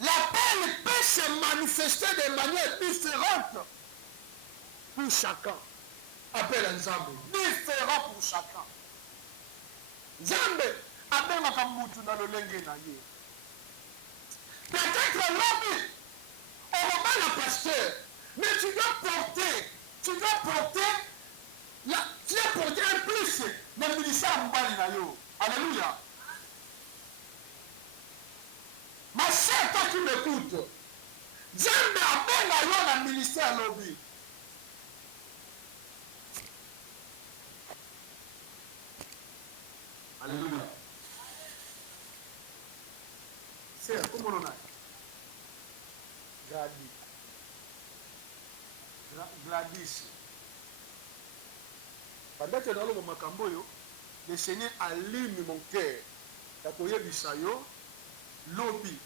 L'appel peut se manifester de manière différente pour chacun. Appel à Nzambe. Différent pour chacun. Nzambe, abengaka mutu na lolenge na ye. Peut-être l'homme, on va pas le pasteur, mais tu dois porter un plus de ministère à Mbali na yo. Alléluia. Ma sœur, toi qui m'écoutes, Nzambe abenga yo na ministère lobby. Alléluia. C'est comment on a Gladys. Pendant que dans le Makamboyo, le Seigneur allume mon cœur. Takoye bisayo, lobby,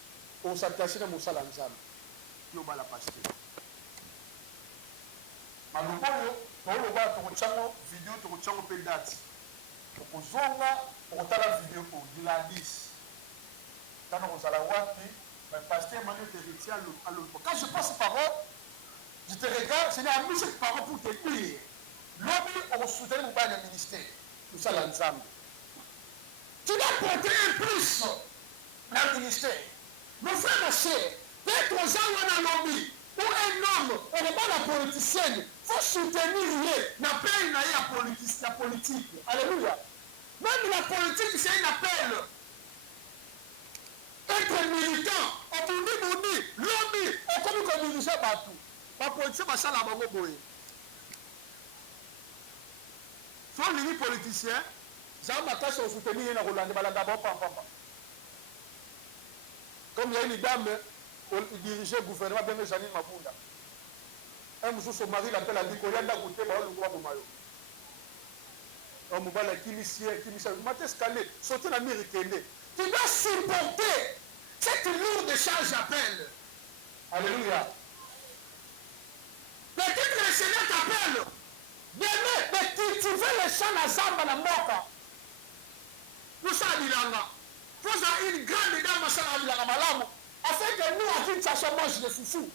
on s'attache à Moussa Lanzam. Yoba la pasteur. Maluboyo, on le voit pour chango vidéo, pour chango pédate. Pour zonga, pour la vidéo pour Gladys. Quand on a la wapi, le pasteur Manuel Territier à l'autre. Quand je passe par eux, je te regarde, c'est la musique par pour te dire. Lobby, on soutient le ministère. Tout ça l'ensemble. Tu dois porter un plus dans le ministère. Mon frère, ma soeur, peut-être aux gens où on a lobby, ou un homme, on n'est pas la politicienne, il faut soutenir n'a pas une la politique. Alléluia. Même la politique, c'est un appel. Être militant, on dit, lobby, on commence comme ministère partout. La politique, c'est la banque. Soit les politiciens, ça m'a caché au soutenir dans Roland de Balanda. Comme il y a une dame qui dirigeait le gouvernement, bien Janine Mabunda. Un monsieur, son mari l'appelle, a dit qu'il y a un côté, il y a un droit de maillot. On m'a dit qu'il y a un escalier, sauter l'Amérique. Tu dois supporter cette lourde charge d'appel. Alléluia. Peut-être que le Seigneur t'appelle. Mais cultiver les champs à Zamba na Moka. Nous sommes là. Vous avez une grande dame à Zamba Malamu. Afin que nous, à Kinshasa, mange des foufous.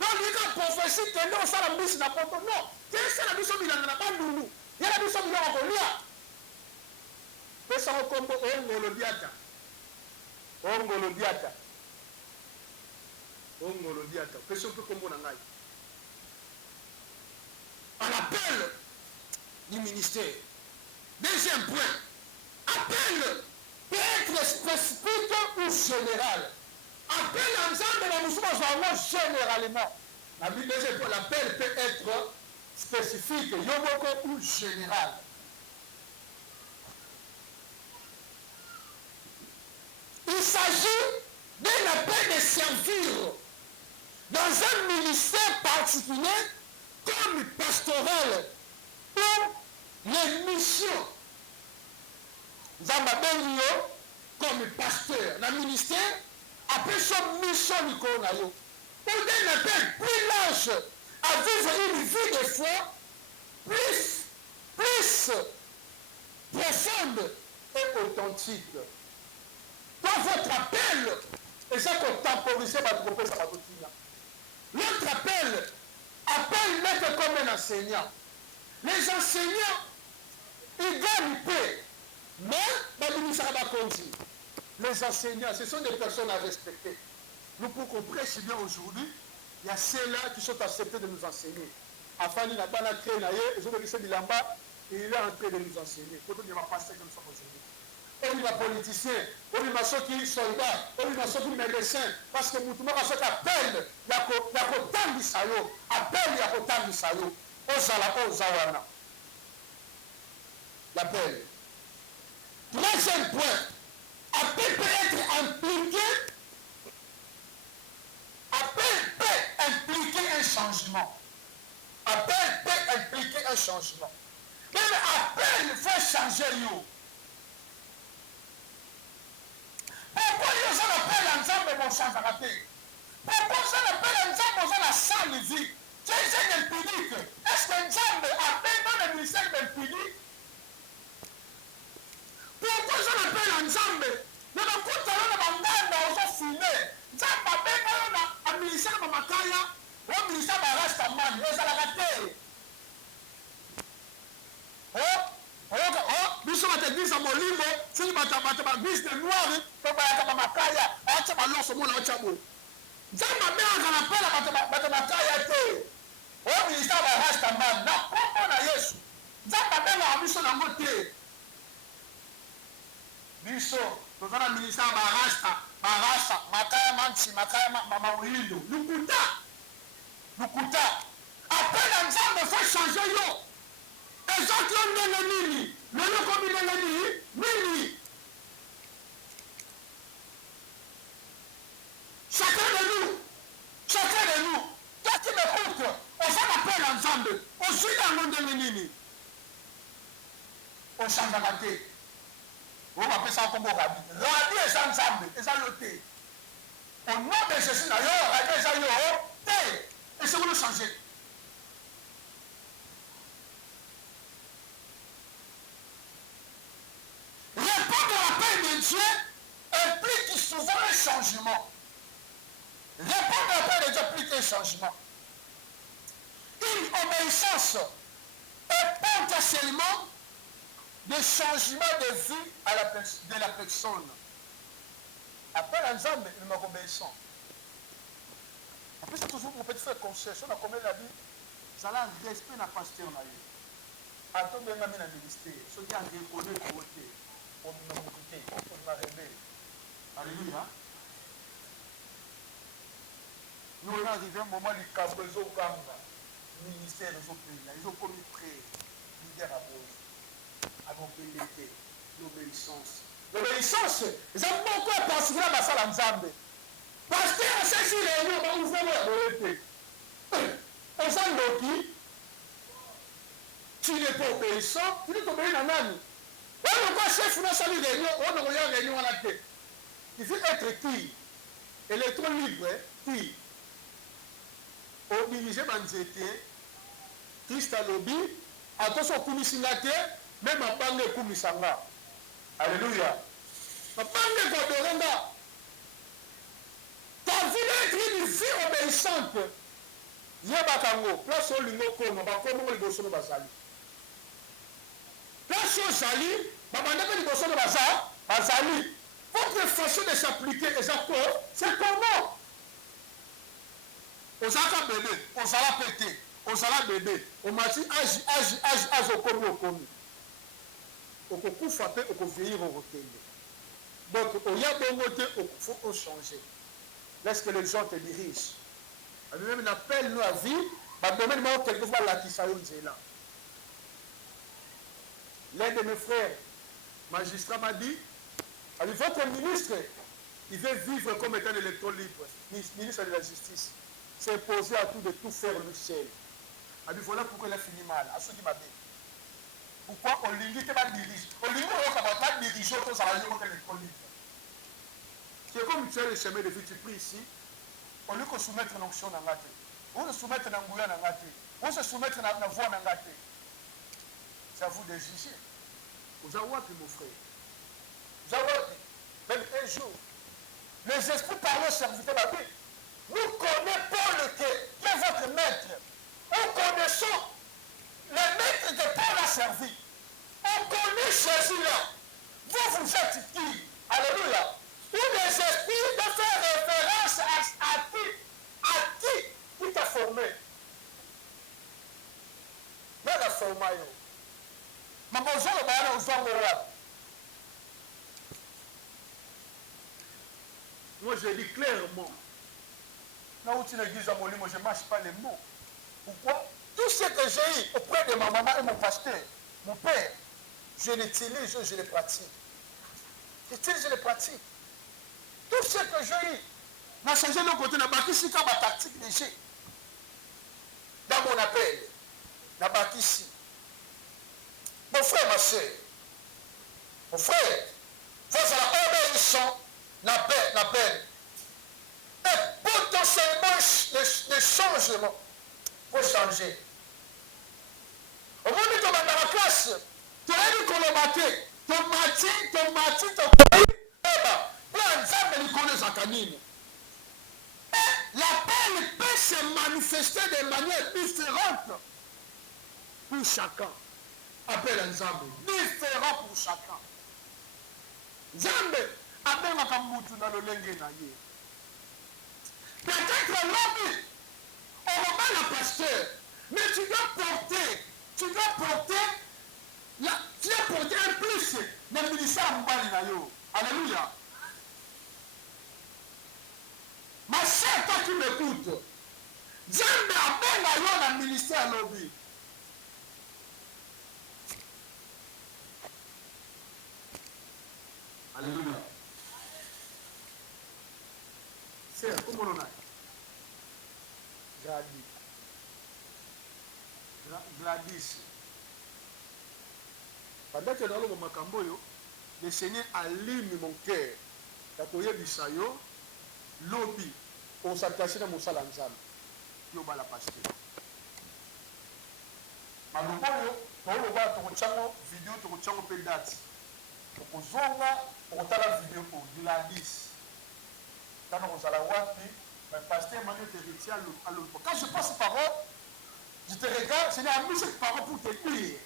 Donc, il y a une prophétie que nous, on s'en a mis dans le pot. Non. C'est la mission de la Bandounou. Il y a la mission de la Bangolia. C'est ça, on combo Ongolodiata. Ongolodiata. Ongolodiata. Qu'est-ce qu'on peut combo dans l'ail? À l'appel du ministère. Deuxième point, appel peut être spécifique ou général. Appel ensemble de la musulmane généralement. La deuxième point, l'appel peut être spécifique, yomoko ou général. Il s'agit d'un appel de servir dans un ministère particulier comme pastoral ou les missions. Zambabelio comme pasteur, le ministère, après son mission du coronavirus. Pour un appel plus large à vivre une vie de foi plus profonde et authentique. Dans votre appel, et ça qu'on temporisé par le ça va continuer. L'autre appelle l'être comme un enseignant. Les enseignants, ils gagnent peu. Mais, les enseignants, ce sont des personnes à respecter. Nous, pour qu'on prêche bien aujourd'hui, il y a ceux-là qui sont acceptés de nous enseigner. Afin de nous créer, ils ont laissé Bilamba, et il est en train de nous enseigner. Pour tout le monde, passer comme ça aujourd'hui. On y va politicien, on y va ceux qui sont soldats, on y va ceux qui sont médecins, parce que tout le monde a ce qu'appelle, il y a autant de sayo, appelle, il y a autant de sayo. Ozawana. L'appel. Troisième point, appel peut être impliqué, appel peut impliquer un changement. Appel peut impliquer un changement. Même appel fait changer you. Pourquoi ils ont appelé ensemble mon change à rater? Pourquoi ils ont appelé ensemble dans la salle de vie? C'est un public. Est-ce que Nzambe appelle dans le ministère d'un public? ministère barasta man ezalaka te. Biso bateglise ya molimo soki bato baglise de noire mpe bayaka bamakaya aotya baloso mona otya boye nzambe abengaka na mpela bato makaya te. Oyo ministère barasta man na kombo na yesu nzambe abengaka biso nango te. Biso toza na ministère barasta makaya mansi makaya mawindo lukuta apena nzambe fa changer yo ezoki yo ndenge nini lolokomi ndenge nini. Chacun de nous toi qui m'écoute oza napela nzambe ozwi yango ndenge nini ochangeaka te. oyo bapesaka kombo rabi eza nzambe eza yo te. au nom de jésus na yo rabi eza yo te esengo no changer. Répondre à l'appel de Dieu implique souvent un changement. Répondre à l'appel de Dieu implique un changement. Une obéissance est potentiellement des changements de vie de la personne. Après l'ensemble, il m'a obéissant. Après, c'est toujours pour faire concession. On a combien la vie? Ça a un respect dans le pasteur. À tout le monde, dans le ministère. Ceux qui ont reconnu le côté. On m'a rêvé. Alléluia. Nous on est arrivé à un moment où les cabres ont gagné. Le ministère de ce pays-là. Ils ont commis près. Leader à Boy. À l'obéissance. L'obéissance, ils ont beaucoup à penser à la salle en Zambé. Parce que c'est si les gens vont ouvrir la vérité. On s'en loki. Tu n'es pas obéissant, tu n'es pas obéissant à nani. On n'a pas chef, on a salué les réunions, on a regardé les réunions à la tête. Il faut être qui? Électron libre, qui? Obligé banzete, Christ a lobby, attention kumisingate, même à bange kumisanga. Alléluia. À bange kodoronga. Ta vie doit être une vie obéissante. Yebakango, place au lingo kono, bakomo liboso no bazali. Place au zali, babandaka liboso no bazali. Votre façon de s'appliquer est c'est comment? Osaka bébé, osala pété, osala bébé, omati âge okomi. Okokufa pe okovieillir okokende. Donc, oya bongo te, faut changer. Laisse que les gens te dirigent. Même l'appel nous à vie, ma domaine m'a quelquefois la kisayon là. L'un de mes frères, magistrat, m'a dit, votre ministre, il veut vivre comme étant l'électron libre, ministre de la justice. C'est posé à tout faire le ciel. Voilà pourquoi il a fini mal. À ceux qui m'ont dit. Pourquoi on limite pas dirige? On limite pas diriger autour de la l'électron libre. C'est comme tu as le chemin de vie, tu pries ici. Au lieu de soumettre l'onction dans la tête, ou de soumettre l'angouya dans la tête, ou de soumettre la voix dans la tête. C'est à vous de juger. Vous avez vu mon frère. Vous avez vu. Même un jour, les esprits parlent au serviteur de la vie. Nous connaissons Paul qui est votre maître. Nous connaissons le maître que Paul a servi. On connaît Jésus là. Vous êtes qui? Alléluia. Où les esprits de faire référence à qui t'a formé. Mais la formation. Mais bonjour, le bain aux hommes. Moi, je dis clairement. Là où tu le dis à mon livre, je ne mâche pas les mots. Pourquoi? Tout ce que j'ai eu auprès de ma maman et mon pasteur, mon père, je l'utilise, je le pratique. Je le pratique. Tout ce que j'ai eu, n'a changé de côté, n'a pas ici comme ma tactique léger. Dans mon appel, n'a pas ici. Mon frère, ma soeur, mon frère, face à la obéissance, l'appel. Et potentiellement, les changements pour changer. Au moment où tu vas dans la classe, tu as dit qu'on l'a battu, ton mati, ton pays, plan, ça me connaît sa canine. Et l'appel peut se manifester de manière différente pour chacun. Appel à Nzambe. Différent pour chacun. Nzambe, abengaka mutu na lolenge na ye. Peut-être l'homme, on va pas la pasteur, mais tu dois porter un plus dans le ministère mbali na yo. Alléluia. Ma chère, toi qui m'écoutes, Nzambe abenga yo na ministère lobby. Alléluia. C'est comment on a Gladys. Pendant que dans le Makamboyo, le Seigneur allume mon cœur. Takoye bisayo, lobby, on s'attache dans mon salon ensemble. Yo ba la pasteur. Malomboyo, on va tokochango vidéo tokochango pe date. Tokozonga okotala vidéo pour Gladys. Quand on s'ala wapi, mais pasteur m'a dit te retient à l'autre. Quand je passe parole, je te regarde, Seigneur a mis cette parole pour te dire.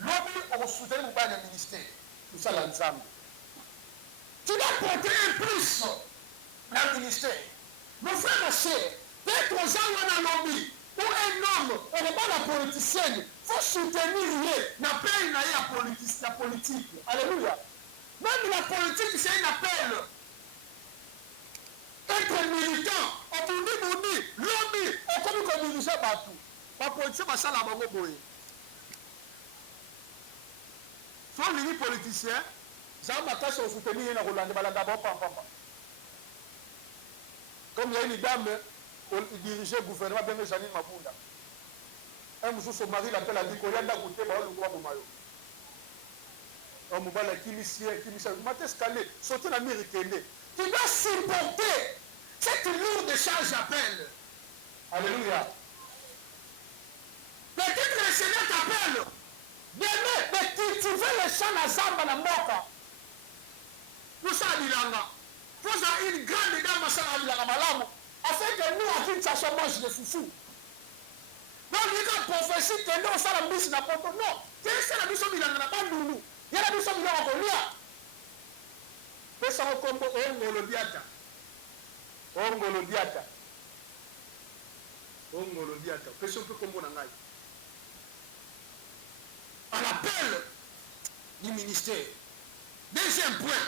Lobby, on soutient le bas du ministère. Tout ça l'ensemble. Tu dois porter un plus dans le ministère. Mon frère, ma soeur, peut-être aux gens qui ont un lobby, ou un homme, on n'est pas la politicienne, il faut soutenir la paix la politique. Alléluia. Même la politique, c'est un appel. Être militant, on dit, lobby, on comme communiser partout. La politique, c'est ça la banque. Soit les politiciens, ça m'a caché au soutenir dans Roland de Balanda. Comme il y a une dame qui dirigeait le gouvernement, bien Janine Mabunda. Un monsieur, son mari l'appelle à dire qu'il y a un côté, il y a un côté. On m'a dit qu'il y a un escalier, sauter la mire qui est. Tu dois supporter cette lourde charge d'appel. Alléluia. Peut-être que le Seigneur t'appelle. Mais cultiver les champs à Zamba na Moka. Pour ça, Bilanga. Pour ça, une grande dame à Bilanga Malamu. Afin que nous, à qui ça se mange de foufou. Non, il y a une prophétie que nous, on s'en a mis dans le poto. Non, c'est la mission Bilanga n'a pas nous. Il y a la mission Bilanga pour lui. C'est ça, on combo, on le diata. On le diata. On le diata. Qu'est-ce qu'on peut combo dans l'ail? À l'appel du ministère. Deuxième point,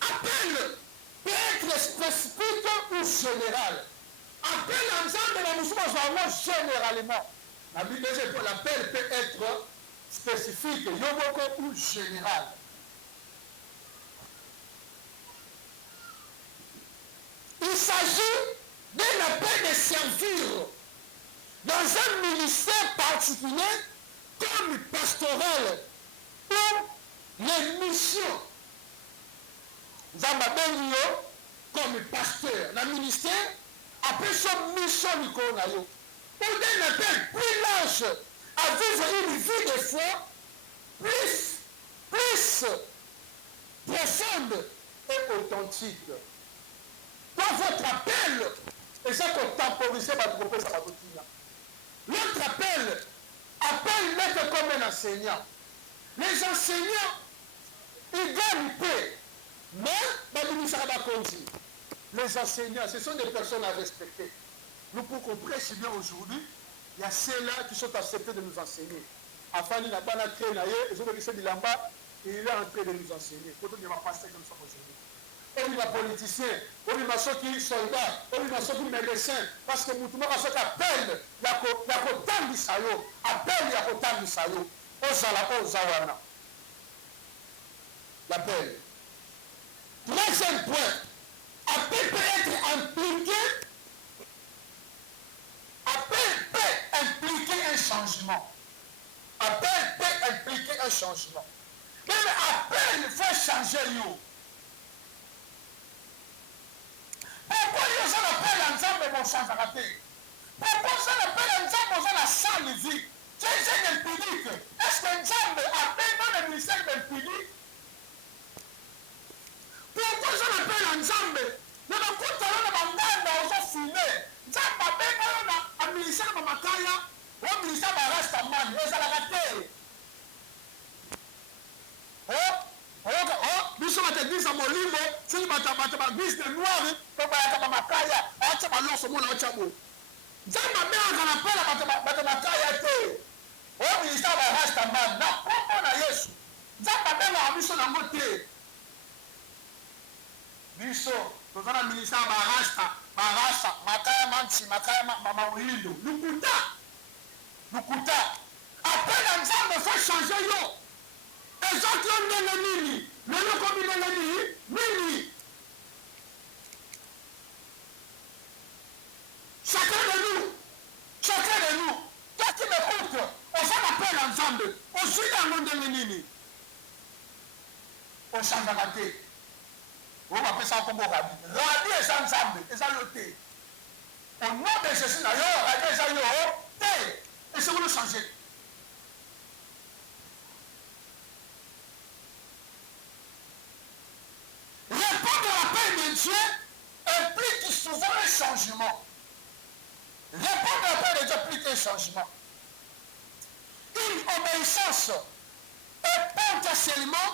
appel peut être spécifique ou général. Appel ensemble de la musulmane généralement. La Bible dit que l'appel peut être spécifique, yoboko ou général. Il s'agit d'un appel de servir dans un ministère particulier comme pastoral ou les missions. Zamba Benio comme pasteur, le ministère, après son mission, pour d'un appel plus large à vivre une vie de foi plus profonde et authentique. Dans votre appel, et ça qu'on temporise, l'autre appel l'être comme un enseignant. Les enseignants, ils gagnent paix. Mais, les enseignants, ce sont des personnes à respecter. Nous, pour qu'on prêche bien aujourd'hui, il y a ceux-là qui sont acceptés de nous enseigner. Afin de nous entraîner, ils ont dit là-bas, il est en train de nous enseigner. Quand on ne va pas passer comme ça aujourd'hui. On y va politicien, on y va ceux qui sont soldats, on y va ceux qui sont médecins, parce que nous tous ceux qui appellent, il y a autant de sayo, appelle, il y a autant de sayo. Ozawana. L'appel. Troisième point, appel peut être impliqué, appel peut impliquer un changement. Appel peut impliquer un changement. Mais appel fait changer you. Pourquoi ils ont appelé ensemble mon change à rater? Pourquoi ils ont appelé ensemble dans la salle de vie? C'est un impudique. Est-ce que ensemble appelle dans le ministère d'impudique? Pourquoi ils ont appelé ensemble? Nous avons tout à l'heure dans le monde, église à Molimo, c'est l'église de noir, comme à Makaya, à Tchabalon, ce monde à Tchabo. Zamba mère qu'on appelle à Makaya, au ministère de Rastaman, n'a pas à Yesu. Zamba mère a mis son amoté. Biso, tout le ministère de Barasa, Makaya Mansi, Makaya Mamawilido, Lukuta. Après, l'ensemble fait changer yo. Les gens qui ont donné Nini, le nom comme il a dit, Nini. Chacun de nous, toi qui m'écoutes, on fait appel ensemble. On suit dans le monde de Nini. On change la tête. On va appeler ça comme Rabi. Rabi est ensemble, et ça le thé. Au nom de Jésus, d'ailleurs, Rabi est ça le thé. Et c'est pour le changer. Répondre à l'appel de Dieu implique souvent un changement. Répondre à l'appel de Dieu implique un changement. Une obéissance est potentiellement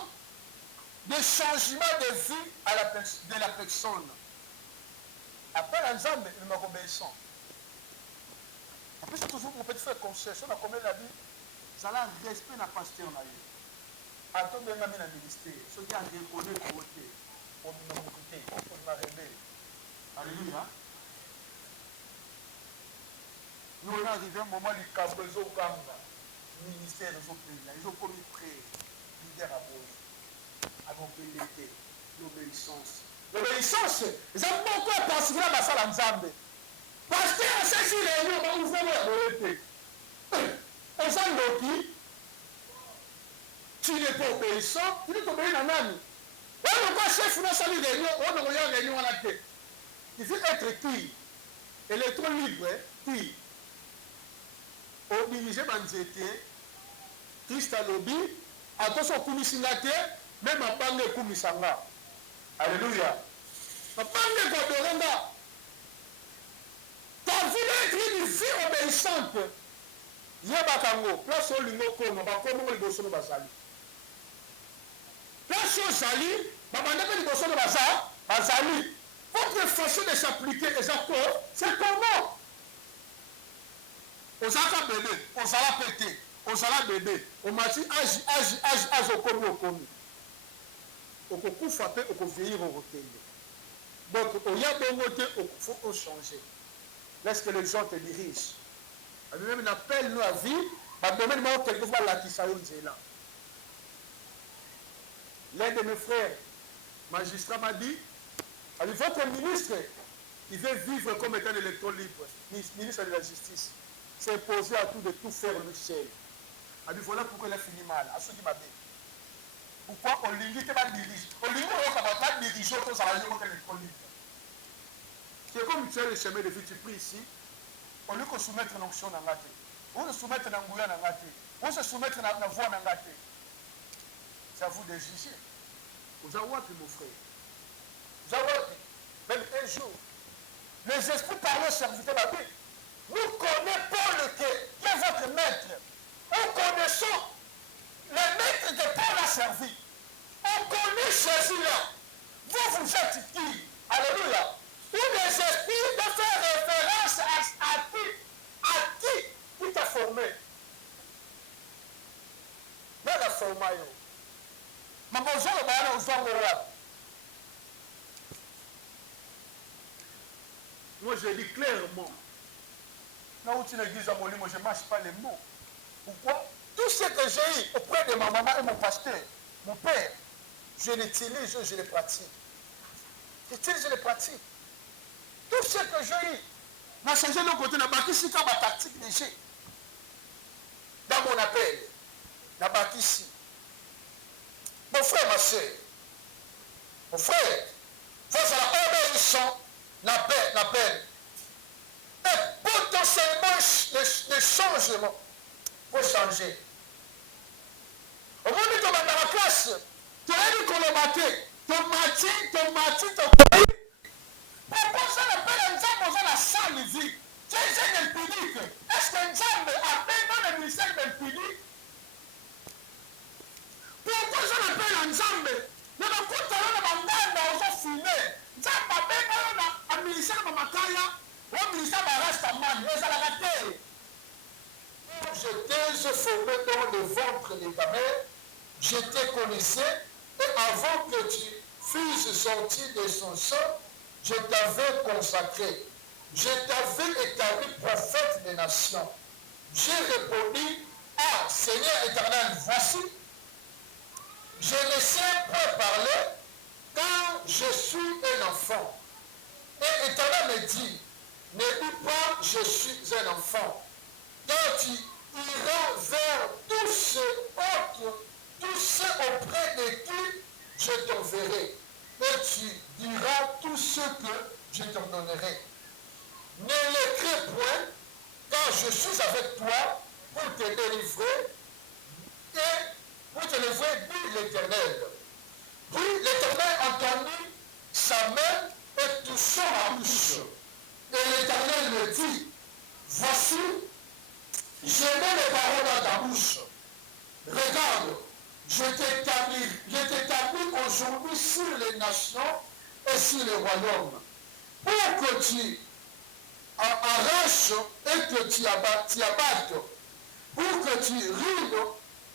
de changement de vie de la personne. Après l'ensemble, nous obéissons. Après, c'est toujours pour faire concession, on a commis la vie, ça a un respect dans la pasteur. En tant que ministère, ceux qui ont reconnu le côté. On m'a rêvé. Alléluia. Nous on arrivé à un moment du Cabrezo Gamba, ministère de ce pays-là. Ils ont commis près, leader à Boye, à l'obéité, l'obéissance. L'obéissance, ils ont beaucoup à participer à la salle en Zambé. Parce que c'est si les gens vont ouvrir la volonté. On s'en doit. Tu n'es pas obéissant, tu n'es pas obéissant à l'âme. On ne chef de salut réunion, on ne regarde réunion à la tête. Il faut être qui électron libre, qui obligé banzete, Christ a lobby, attention kumisingate, même à bange kumisanga. Alléluia. À bange kodorenda. Ta vie est une vie obéissante. Yabakango, place au lingo kono, bakomo liboso no basali. Place au sali, babandaka liboso no basali. Votre façon de s'appliquer et c'est comment? Osaka bébé, osala pété, osala bébé, on m'a dit âge okomi. Okokufa pe okovieillir au rotende. Donc, au y a bon côté, il faut changer. Laisse que les gens te dirigent. Même l'appel nous à vie, ma domaine m'a quelquefois la qui s'aille là. L'un de mes frères, magistrat, m'a dit, votre ministre, il veut vivre comme étant électron libre, ministre de la justice. C'est imposé à tout faire le ciel. Voilà pourquoi il a fini mal. À ceux qui m'ont dit. Pourquoi on limite pas dirige? On limite pas diriger autour de la électron libre. C'est comme tu as le chemin de vie, tu pries ici. Au lieu de soumettre une onction dans la tête, ou de soumettre une angouille dans la tête, ou de soumettre une voix dans la tête. C'est à vous de juger. Vous avez appris, mon frère. Vous avez appris. Même un jour, les esprits parlent au serviteur de la Bible. Nous connaissons Paul qui est votre maître. Nous connaissons le maître que Paul a servi. On connaît Jésus là. Vous êtes qui? Alléluia. Où les esprits de faire référence à qui il t'a formé. Dans la formation. Mais bonjour, le bain aux hommes. Moi, je dis clairement. Là où tu l'église à Molimo, je ne marche pas les mots. Pourquoi? Tout ce que j'ai eu auprès de ma maman et mon pasteur, mon père, je l'utilise, je le pratique. J'utilise, je le pratique. Tout ce que j'ai eu, n'a changé de côté, n'a pas ici comme ma tactique léger. Dans mon appel, n'a pas ici. Mon frère, ma soeur, mon frère, face à la obéissance, l'appel. Et potentiellement, le changement pour changer. Au moment où tu vas dans la classe, tu as dit qu'on le battait. Ton mati, pourquoi ça l'appelle un diable dans la salle de vie? Tu es un impunique. Est-ce qu'un diable appelle dans le ministère d'impunique? Pourquoi ça l'appelle un diable? Mais pourquoi tu as ministère reste man, mais à la raté. J'étais formé dans le ventre de ta mère, je te connaissais, et avant que tu fusses sorti de son sang, je t'avais consacré. Je t'avais établi prophète des nations. J'ai répondu, ah, Seigneur éternel, voici. Je ne sais pas parler quand je suis un enfant. Et l'Éternel me dit, ne dis pas, je suis un enfant. Quand tu iras vers tous ceux autres, tous ceux auprès de qui je t'enverrai. Et tu diras tout ce que je t'ordonnerai. Ne l'écris point, car je suis avec toi pour te délivrer et pour te délivrer, dit l'Éternel. Puis l'Éternel entendit sa main et toucha ma bouche. Et l'Éternel me dit, voici, je mets les paroles dans ta bouche. Regarde, je t'établis aujourd'hui sur les nations et sur les royaumes, pour que tu arraches et que tu abattes, pour que tu rives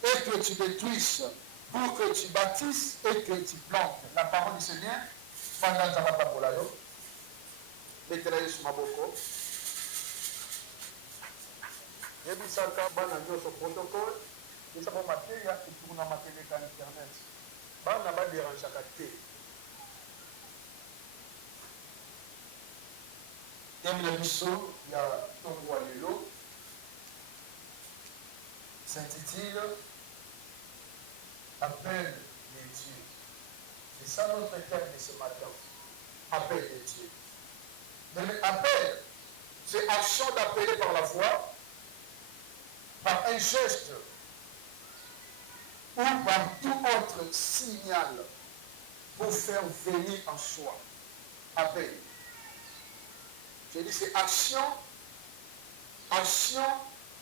et que tu détruises, pour que tu bâtisses et que tu plantes. La parole du Seigneur, pendant ta parole, mettez-la sur ma boko. Yebisaka bana nyonso protocole eza bo materia etuna mateleka na internet bana baderangeaka te temile biso ya ntongo ya lelo s'intitule Appel de Dieu. C'est ça notre thème de ce matin. Appel de Dieu. Mais appel, c'est action d'appeler par la voix, par un geste ou par tout autre signal pour faire venir en soi. Appel. Je dis c'est action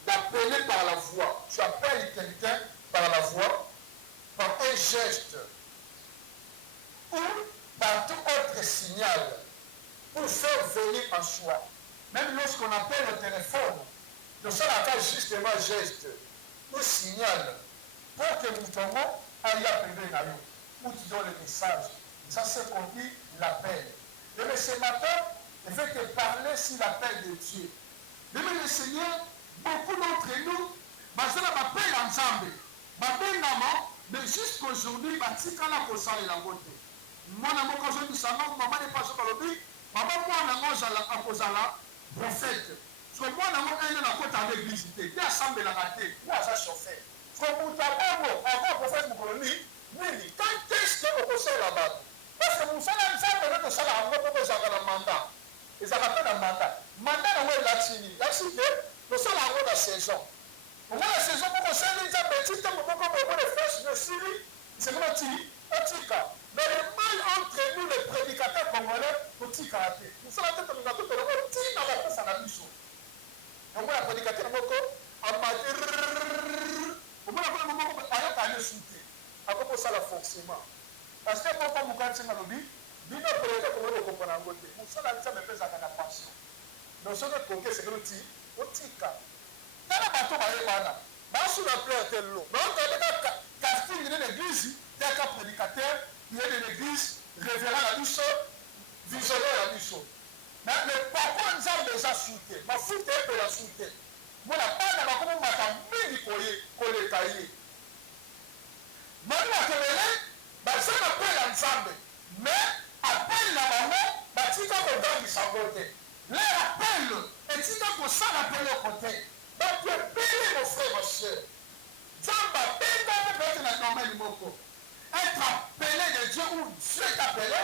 d'appeler par la voix. Tu appelles quelqu'un par la voix, par un geste ou par tout autre signal pour faire venir en soi. Même lorsqu'on appelle au téléphone, nous sommes à justement geste ou signal pour que nous tombions aille appeler la rue, ou tu donnes le message. Ça c'est qu'on dit l'appel. Mais ce matin, je vais te parler sur l'appel de Dieu. Mais le Seigneur, beaucoup d'entre nous, basés à l'appel ensemble, mais jusqu'aujourd'hui, batikala kosala la beauté. Mwana moko aujourd'hui sanga maman n'est pas sur le maman mwana ngozala akozala prophète. So mwana ngo ene na kota avec l'église. Il assemble la raté, il a sa chauffeur. So mutababo avant prophète mukoloni, nini quand est-ce que on sort là-bas? Parce que musala nzambe na sala ngo poko zaka na mandat. Et ça rappelle un mandat. Mandat na ngo latini. La suite, le sala ngo na saison. On a la saison pour que ça nous a petit temps pour que les flèches de Syrie, c'est comme un tika. Mais le mal entre nous, les prédicateurs congolais, pour tika. Nous sommes en train de nous dire que nous tika la place à la mission. Donc, la prédicateur, on m'a dit, on m'a dit, à propos ça, le fonctionnement. Parce que quand on m'a dit, nous avons prédicé comment nous comprenons en côté. Nous sommes en train de faire la passion. Nous sommes en train de faire le tika. Dans la bateau, sur la plaie tel long. Mais on a casting de l'église, il y a un prédicateur, il y a de l'église, révérend la mission, visionnaire la mission. Mais le papa nous a déjà souté. Ma foute est pour la souter. Moi, la part de la commune m'a mis pour les tailler. Maintenant, ça m'appelle ensemble. Mais appelle la maman, tu vas me donner sa côté. Là, appelle, et tu vas me ça l'appeler au côté. Donc, tu es payé, mon frère, ma soeur. Zamba, être appelé de Dieu ou Dieu est appelé,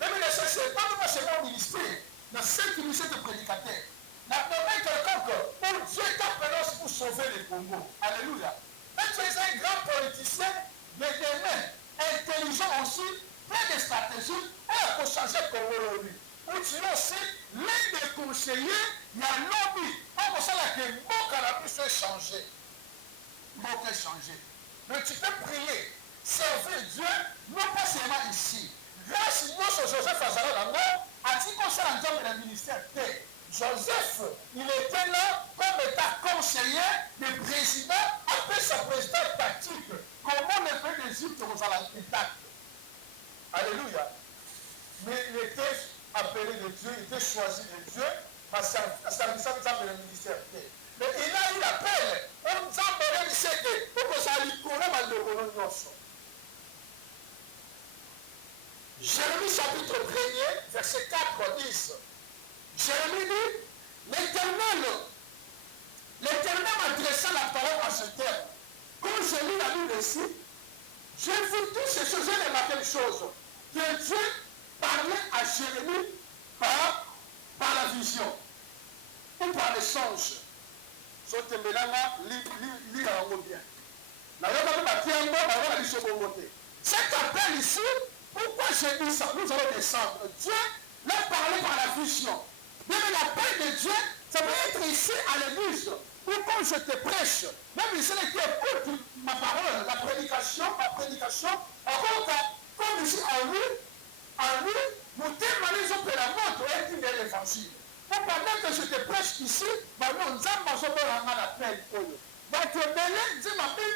même ne cherchez pas de seulement ministère, dans cette ministère de prédicateur. La première quelqu'un où Dieu est appelé aussi pour sauver le Congo. Alléluia. Et tu es un grand politicien, mais intelligent aussi, plein de stratégies, et pour changer le Congo aujourd'hui. Où tu es aussi l'un des conseillers, il y a un lobby. Pour ça, que mon cannabis soit changé. Mon cœur changé. Mais tu peux prier, servir Dieu, non pas seulement ici. Grâce à nous, Joseph Azara, a dit qu'on s'est entendu dans le ministère. Je Joseph, il était là comme état conseiller du président, après sa président tactique. Comment le peuple d'Égypte vous a intact? Alléluia. Mais il était appelé de Dieu, il était choisi de Dieu, à servir dans le ministère. Mais il a eu l'appel. On s'en parlait de ce que, pour que ça lui connaisse le colon. Jérémie chapitre 1er, verset 4, 10. Jérémie dit, l'Éternel m'adressa la parole en ce terme. Quand je lis la Bible ici, j'ai vu toutes ces choses, j'ai remarqué une chose. Que Dieu parlait à Jérémie par la vision ou par les songes. Cet appel ici, pourquoi j'ai dit ça? Nous allons descendre. Dieu l'a parlé par la vision. Mais l'appel de Dieu, ça peut être ici à l'église, ou quand je te prêche, même ici qui écoute ma parole, ma prédication, comme ici en lui, nous témoignons que la mort est une de l'évangile. Pendant que je te prêche ici, nous avons l'appel. Donc, tu es belé, dis ma fille,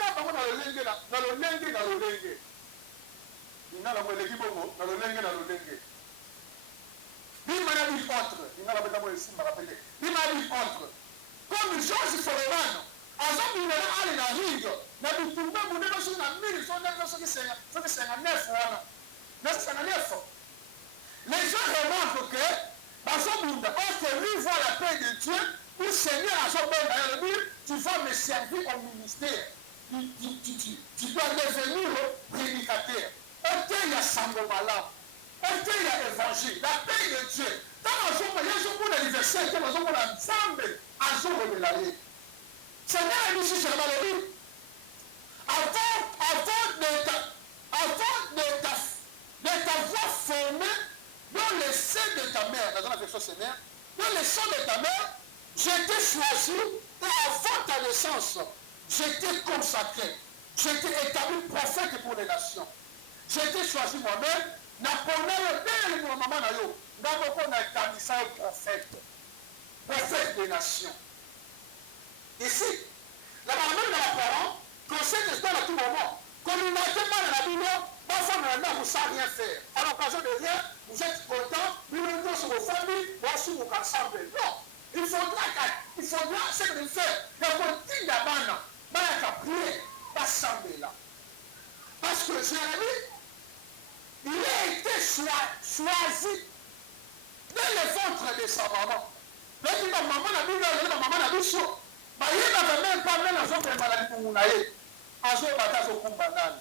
dans le lengue. Comme Georges Foreman, les gens remarquent que on lui voit la paix de Dieu, ou Seigneur à son bon tu vas me servir au ministère. Tu dois devenir prédicateur. Il y a Sangomala. Il y a évangile. La paix de Dieu. Dans l'anniversaire, dans l'ensemble, à son révélé. Seigneur a dit, c'est malheureux. Avant de t'avoir formé dans le sein de ta mère, dans la version Seigneur, dans le sein de ta mère, je t'ai choisi et avant ta naissance, je t'ai consacré. Je t'ai établi prophète pour les nations. Je t'ai choisi moi-même, n'a pas le père de maman nayo, n'a pas établi ça prophète des nations. Ici, la maman de la parent conseille de se donner à tout moment. Comme il n'a été mal à la Bible, ma femme maintenant vous ne savez rien faire. À l'occasion de rien, vous êtes content, vous venez sur vos familles, voici vos ensemble. Non, il faudra ce que vous faites. Il faut dire d'abord, il faut prier, pas sembler là. Parce que Jérémie, il a été choisi dans le ventre de sa maman. Mais il ma maman n'a vu, ma maman n'a vu chaud. Mais il n'avait même pas même la zone de maladie pour vous n'ayez. En zone bataille au combattant.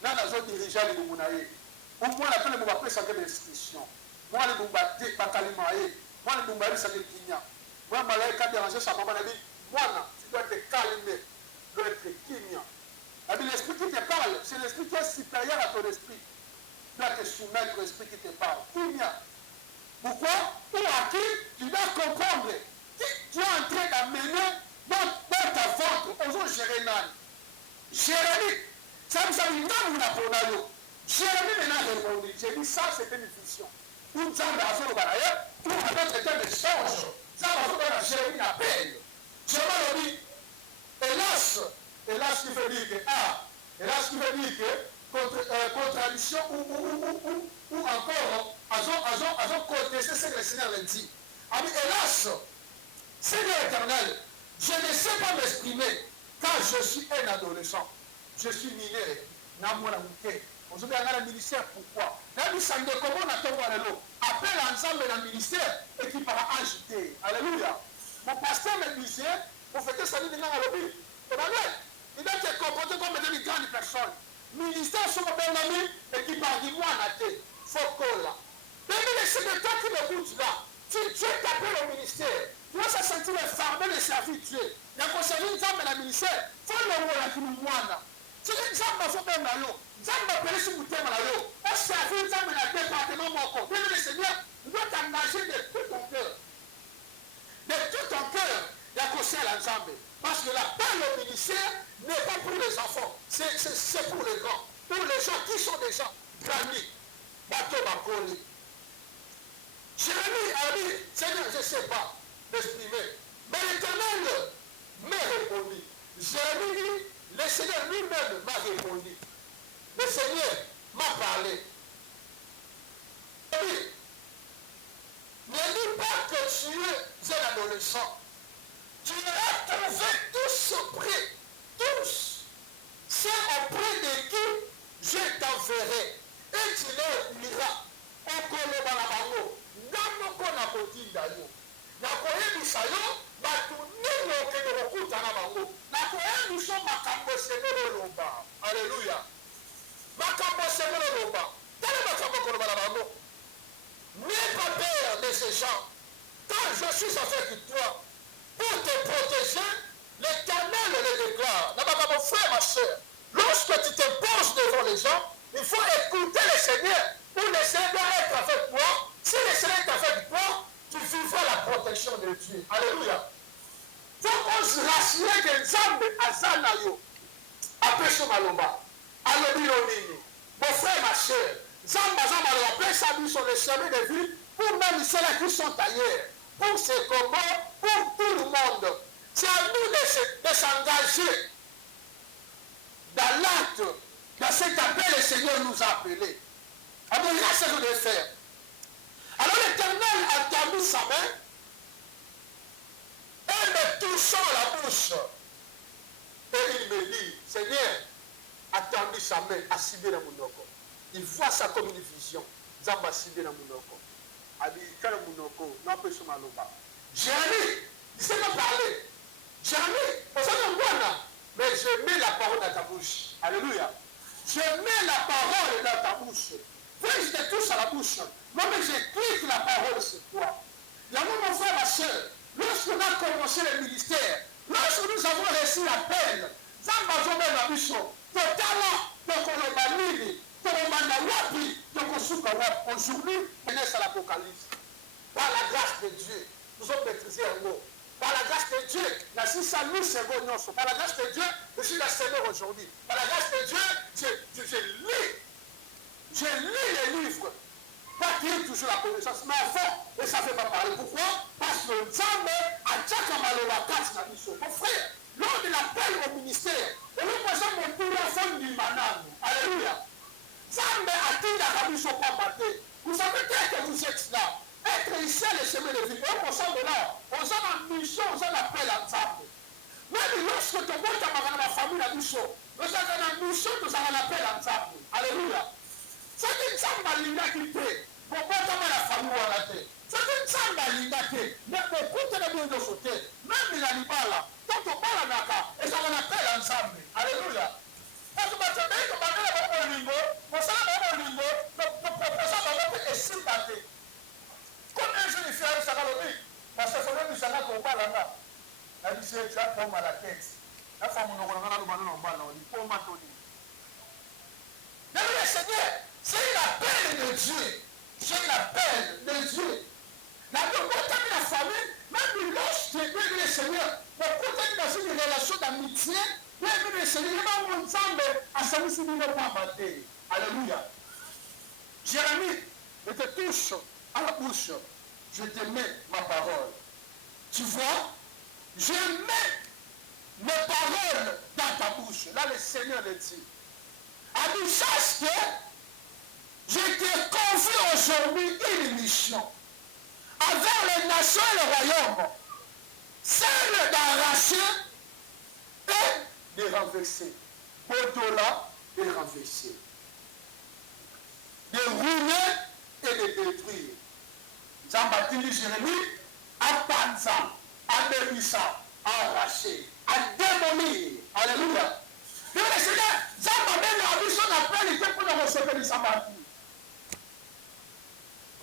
Dans la zone dirigeante de vous n'ayez. Au moins, la peine de vous appeler ça des restrictions. Moi, le bombardier, pas calimaé. Moi, le bombardier, ça des guignats. Moi, malade, quand déranger sa maman, elle dit, moi, tu dois te calmer. Tu dois être guignat. L'esprit qui te parle, c'est l'esprit qui est supérieur à ton esprit. Tu dois te soumettre à l'esprit qui te parle. Guignat. Pourquoi? Ou à qui tu dois comprendre qui tu es en train d'amener dans ta ventre aux autres Jérémie. Jérémie, ça vous a dit non, vous n'avez pas. Jérémie maintenant répondu. J'ai dit ça, c'était une vision. Où nous avons dans le barrière, où nous avons traité d'échange. Ça va vous donner Jérémie l'appel. Jérémie dit, hélas qui veut dire que, hélas qui veut dire que, contradiction ou encore, elles ont contesté ce que le Seigneur a dit. Alors, hélas, Seigneur éternel, je ne sais pas m'exprimer car je suis un adolescent. Je suis mineur. On se dit à la ministère, pourquoi? Comment on attend l'eau? Appelle ensemble dans le ministère et qui va agiter. Alléluia. Mon pasteur me disait, pour fêter sa vie dans la lobby. Il doit se comporter comme une grande personne. Ministère sont bien amis et qui parle du moi à la tête. Faut qu'on là. Mais c'est de toi qui m'écoute là. Si Dieu t'appelle au ministère, tu vas se sentir farmer de servir Dieu. Il y a conservé une femme dans le ministère. Il faut le voir qui nous voit. C'est une femme qui fait bien là. Zamba appelle sur le thème là. On servir une femme dans le département mon bien le Seigneur, tu dois t'engager de tout ton cœur. De tout ton cœur, il y a conseil l'ensemble. Parce que l'appel au ministère n'est pas pour les enfants, c'est pour les grands. Pour les gens qui sont des gens grands. Bateau Bakoli. Jérémie a dit, Seigneur, je ne sais pas m'exprimer. Mais l'Éternel m'a répondu. Jérémie dit, le Seigneur lui-même m'a répondu. Le Seigneur m'a parlé. Oui. Ne dis pas que tu es un adolescent. Tu iras trouver tous auprès, tous, ceux auprès de qui je t'enverrai. Et tu leur diras, okoloba na bango, ngamoko na kotinda yo. Na koyebisa yo, batu nini okende kokuta na bango. Na koyebisa makambo sengelo loba. Alléluia. Makambo sengelo loba. Tala makambo koloba na bango. N'aie pas peur de ces gens. Quand je suis avec toi, pour te protéger, l'Éternel le déclare. Mon frère, ma soeur, lorsque tu te poses devant les gens, il faut écouter le Seigneur. Pour le Seigneur être avec toi. Si le Seigneur est avec toi, tu vivras la protection de Dieu. Alléluia. Il faut qu'on se rassure que Nzambe azana yo. Apesho maloba. Alobilo nini. Mon frère, ma soeur, Nzambe azana yo. Apesha biso le chemin de vie pour même ceux-là qui sont ailleurs. Pour ces combats, pour tout le monde. C'est à nous de s'engager dans l'acte, dans cet appel, le Seigneur nous a appelés. Alors, il y a ce que de faire. Alors, l'Éternel a tendu sa main et me touchant la bouche. Et il me dit, Seigneur, a tendu sa main à cibler dans mon oko. Il voit ça comme une vision. Zamba cibler dans mon oko. A dit, quel est mon oko? Non, pas sur ma loba. Jérémie, il ne sait pas parler. Jérémie, mais je mets la parole dans ta bouche. Alléluia. Je mets la parole dans ta bouche. Puis je te touche à la bouche. Moi, mais je clique la parole sur toi. Il y a mon frère, ma soeur, lorsqu'on a commencé le ministère, lorsque nous avons reçu l'appel, Zamba Zomé Nabiso, totalement, donc on est banni, donc on m'a wapi, donc on souffre wapi. Aujourd'hui, on est à l'Apocalypse. Par la grâce de Dieu, nous sommes maîtrisés en haut. Par la grâce de Dieu, la nous c'est par la grâce de Dieu, je suis la Seigneur aujourd'hui. Par la grâce de Dieu, je lis les livres. Pas qu'il y ait toujours la connaissance, mais avant, et ça ne fait pas parler. Pourquoi? Parce que Nzambe a déjà malheureusement casse la mission. Mon frère, lors de l'appel au ministère, et nous faisons mon tour à fond du manane. Alléluia. Nzambe a dit la mission pour mater. Vous savez que vous êtes là. Être ici à le chemin de vie. On s'en de là. On s'en a mission, on s'en appelle à Nzambe. Même lorsque tu vois dans ma famille la mission, nous avons une mission, nous avons l'appel à Nzambe. Alléluia. C'est une Nzambe alinga qui fait. Pourquoi tu as la famille à la tête? C'est une Nzambe alinga qui fait. Mais beaucoup de bien de sauter. Même il a dit pas là. Quand on parle à Naka, et ça on appelle à Nzambe. Alléluia. Parce que tu as dit que tu as dit que tu as dit que tu as dit combien je lui fais un salarié? Parce que c'est même ça qu'on parle là-bas. La vie, tu as tombé à la tête. La femme, on a le ballon en bas, on dit, pour m'attendre. Mais le Seigneur, c'est l'appel de Dieu. C'est l'appel de Dieu. La côté de la famille, même lorsque le Seigneur, pour côté dans une relation d'amitié, même le Seigneur, il va ensemble à celui qui ne va pas battre. Alléluia. Jérémie, je te touche à la bouche, je te mets ma parole. Tu vois, je mets mes paroles dans ta bouche. Là, le Seigneur le dit. A dit, sache que je te confie aujourd'hui une mission envers les nations et le royaume, celle d'arracher et de renverser. Au-delà de renverser. De ruiner et de détruire. Jean-Baptiste Jérémie, à Panza, à Débissa, à arracher, à démolir. Alléluia. Mais le Seigneur, Jean-Baptiste a vu son appel, il était pour le recevoir les Sabbatou.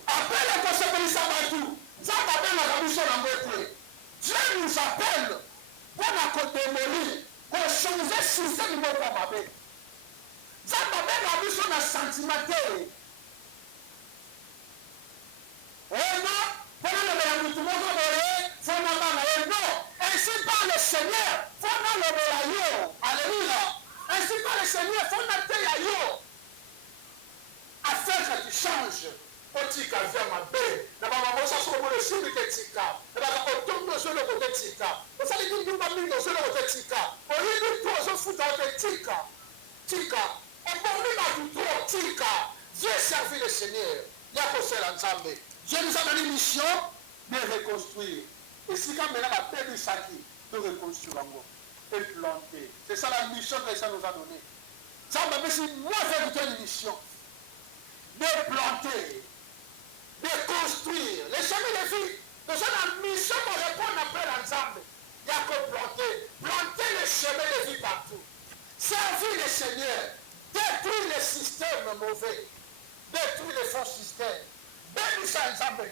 Après le recevoir les Sabbatou, Jean-Baptiste a vu son appel. Dieu nous appelle pour nous démolir, pour changer le système de notre Babé. Jean-Baptiste a vu son sentiment. Ainsi par le Seigneur, alléluia. Ainsi par le Seigneur, afin que tu changes otika via mabe na bamamosa soko le sibi ke tika na baka otombo so le kote tika osali ki ndumba mingi so le kote tika oyibi to so futa ote tika ebongi batu to tika Dieu servi le Seigneur yako sela nzambe Dieu nous a donné une mission de reconstruire et si quand maintenant la paix du saki de reconstruire encore et planter c'est ça la mission que ça nous a donné nzambe mais si moi j'ai une mission de planter de construire les chemins de vie. Nous sommes en mission pour répondre à l'appel ensemble. Il y a que planter les chemins de vie partout. Servir le Seigneur. Détruire les systèmes mauvais. Détruire les faux systèmes. Bénir ça ensemble.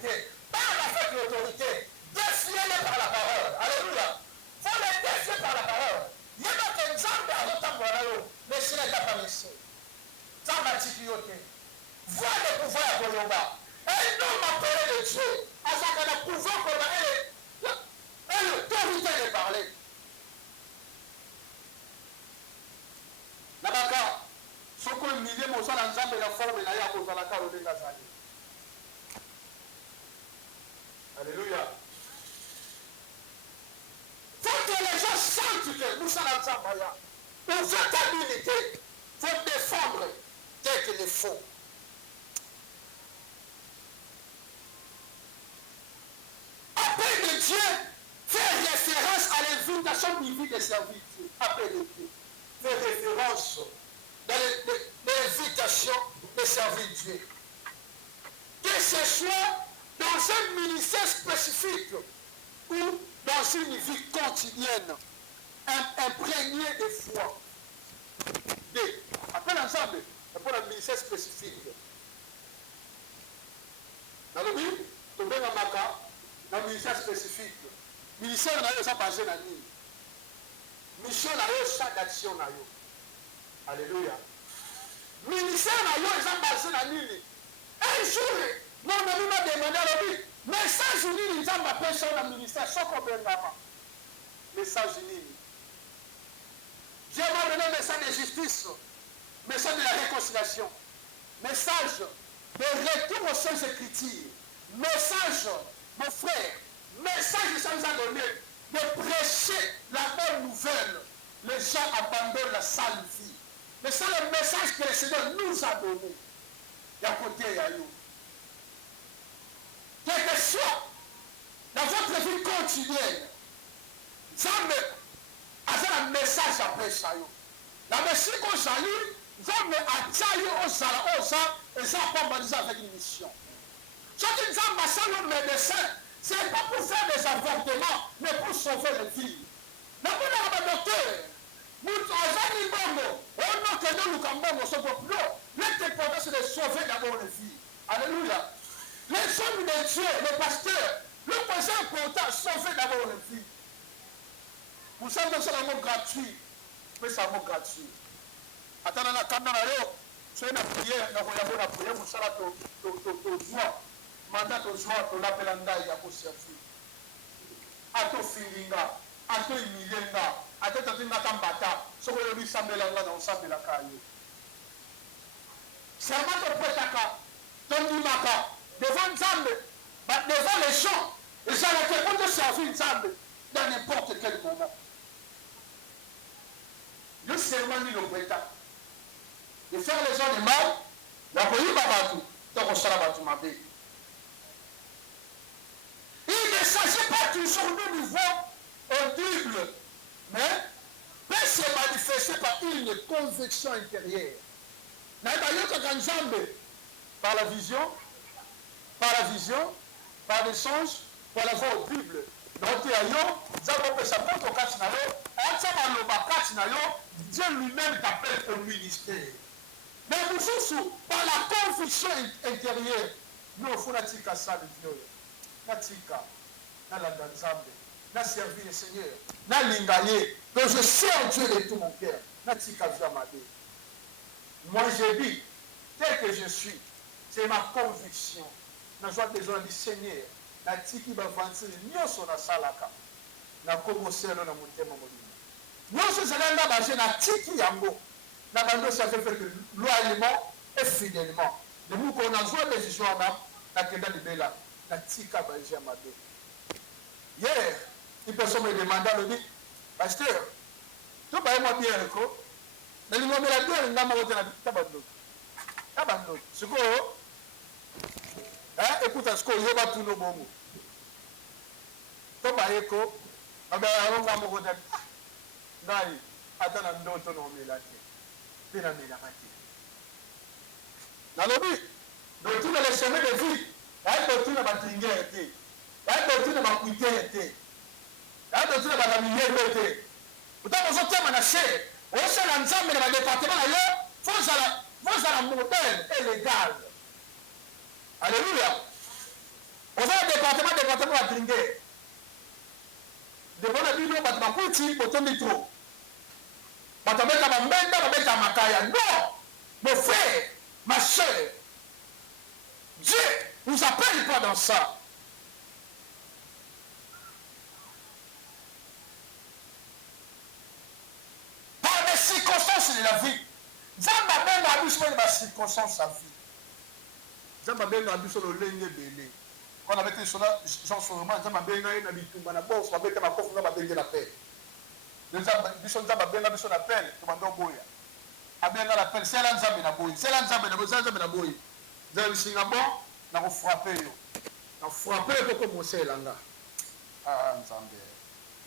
Par la fête de l'autorité. Défier-les par la parole. Alléluia. Il faut les défier par la parole. Il y a un exemple à l'autre mais ce n'est pas laissé. Ça m'a dit qu'il y a. Vois le pouvoir à Colomba. Un homme appelé de Dieu, à ce qu'on a pouvoir pour l'autorité de parler. Nabaka, ce qu'on milieu, mon sang, l'ensemble de la forme, n'a pas besoin de la carole de Gazali. Alléluia. Faut que les gens sentent que nous sommes ensemble. Nous sommes habilités. Il faut défendre tel qu'il est faux. Appel de Dieu fait référence à l'invitation divine de servir Dieu. Appel de Dieu fait référence dans l'invitation de servir Dieu. Que ce soit dans un ministère spécifique ou dans une vie quotidienne, imprégnée de foi. Appel ensemble, pour un ministère spécifique. Dans le Bible, tu veux un maca. Dans le ministère spécifique. Le ministère n'a pas basé dans lui. Mission n'a pas chaque action. Alléluia. Le ministère n'a pas basé dans lui. Un jour, mon ami m'a demandé à lui, message uni, il n'a pas fait dans le ministère, sans qu'on prenne la message uni. Dieu m'a donné un message de justice, message de la réconciliation, message de retour aux Saintes Écritures, message. Mon frère, message que ça nous a donné de prêcher la bonne nouvelle. Les gens abandonnent la sale vie. Mais c'est le message que le Seigneur nous a donné. Il y a côté Yayo. Quel que soit dans votre vie quotidienne, ça a un message après ça. La message qu'on salue, ça a taillé aux gens et ça n'a pas balisé avec une mission. Ce qui nous a massé le médecin, ce n'est pas pour faire des avortements, mais pour sauver les vies. Mais pour le docteur, nous l'important c'est de sauver d'abord les vies. Alléluia. Les hommes de Dieu, les pasteurs, le conseil important, sauver d'abord les vies. Vous savez que c'est un mot gratuit, mais c'est un mot gratuit. Attendez, c'est une prière, vous savez, mandat aux joies, on l'appelle un gars, il y a pour servir. Ato filinga, ato imilenga, ato tatinga tambata, ce que lui semble là dans le sable de la caille. C'est un matin prétaka, tondimaka, devant Nzambe, devant les gens, et ça a été pour te servir Nzambe dans n'importe quel moment. Le serment dit le prétaka. De faire les gens du mal, la police va battre, donc on sera battu ma belle. Il ne s'agit pas toujours de niveau audible, mais peut se manifester par une conviction intérieure. Par la vision, par l'échange, par la voix audible. Donc, Dieu lui-même t'appelle au ministère. Mais vous, par la conviction intérieure, nous avons fait ça de Dieu. Natika, na la Nzambe, na servir le Seigneur, na lingaye. Donc je sers Dieu de tout mon cœur. Natika Viamade. Moi je dis, tel que je suis, c'est ma conviction. Na joie des gens du Seigneur. Natiki bavanti nyoso na salaka. Na komoselo na mutema molimo. Nyoso zelanga baje na tiki yango. Na bando ça fait que loyalement et fidèlement. De nous qu'on a joué des décisions nakenda libela natika baje ya mabe. Hier, une personne me demanda, me dit, pasteur, tu vas moi bien ko, na lingo mela bien ngama wote na tabando. Tabando. Siko écoute ce que yo ba tuno bongo. To ba eko, aba aronga mo wote. Ngai atana ndoto no mela te. Pena mela mati. Na lobi, do tu na le chemin de vie. Ai do tu na batingere te. Ai do tu na bakuitere te. Ai do tu na bakamiyere te. Utako zo tema na che. O se la nzambe na département na yo, faut ça la modèle et légal. Alléluia. On va département à Tringué. De bon abino batma kuti potondi trop. Batabeka bambenda babeka makaya. Non. Mon frère, ma soeur. Dieu nous appelle pas dans ça. Par les circonstances de la vie. Zamba benga abiso les circonstances de la vie. Zamba benga abiso le lenge belé. Quand on avait été sur là, Jean Solomon, Zamba benga na bitumba na boss, avec ma coffre na benga la paix. Zamba biso Zamba benga biso na paix, to mando boya. Abenga la paix, c'est là Zamba na boy. C'est là Zamba na boy. Zamba singa bon, na ko frapper yo. Na frapper ko commencer langa. Ah Nzambe.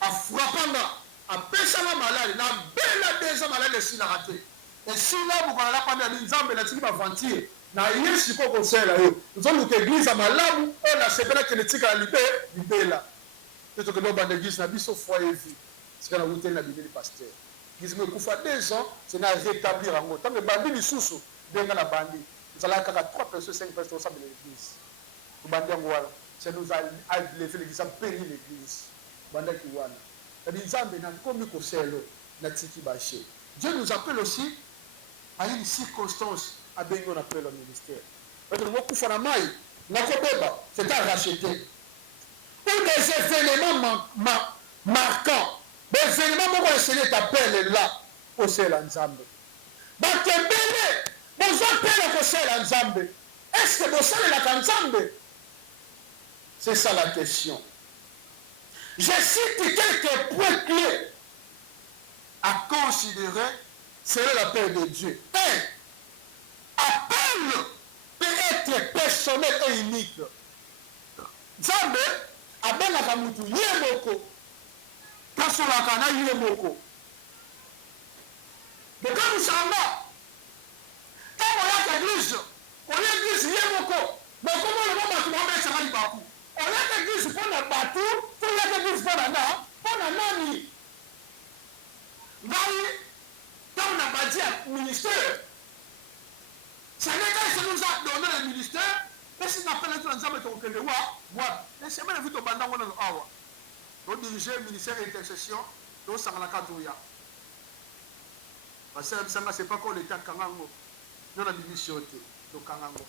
A frappanga, a pesanga malade, na bela déjà malade si na raté. Et si là vous la pandemie na Nzambe na tiki ba ventir. Na yesu ko kosela yo. Nous avons l'église à malamu, on a sepela kinetika la libela. Tout que nous bande l'église na biso foyer vie. C'est quand on a na bibeli pasteur. L'église me kufa 2 ans, c'est na rétablir en tant que bandi lisusu denga na bandi. Nous allons avoir 3 personnes, 5 personnes ensemble de l'église. Nous bandi ngwala. C'est nous a lever l'église, a périr l'église. Banda ki wana. Na Nzambe na komi koselo na tiki baché. Dieu nous appelle aussi à une circonstance. À bien on appelle le ministère. C'est à racheter. Ou des événements marquants. Des événements où essayer t'appelle là. Au ciel ensemble. Bakembele. Vous appelez au ciel ensemble. Est-ce que vous savez la ensemble? C'est ça la question. Je cite quelques points clés à considérer selon l'appel de Dieu. 1. Appel peut être personnel et unique. Nzambe abelaka mutu ye moko. Kasolaka na ye moko. Mais quand nous sommes là, quand on a l'église, ye moko. Mais comment le moment tu m'as mis ça libaku? On a l'église pour la batu, pour l'église pour la na, pour la nani. Ngai, quand on a bâti un ministère. Ça n'est pas que nous a donné le ministère, mais si nous appelons les gens qui ont été là, laissez-moi vous demander à vous. Nous dirigeons le ministère d'intercession, nous sommes à la Katouya. Parce que ce n'est pas comme l'État de Kangango. Nous avons une mission de Kangango.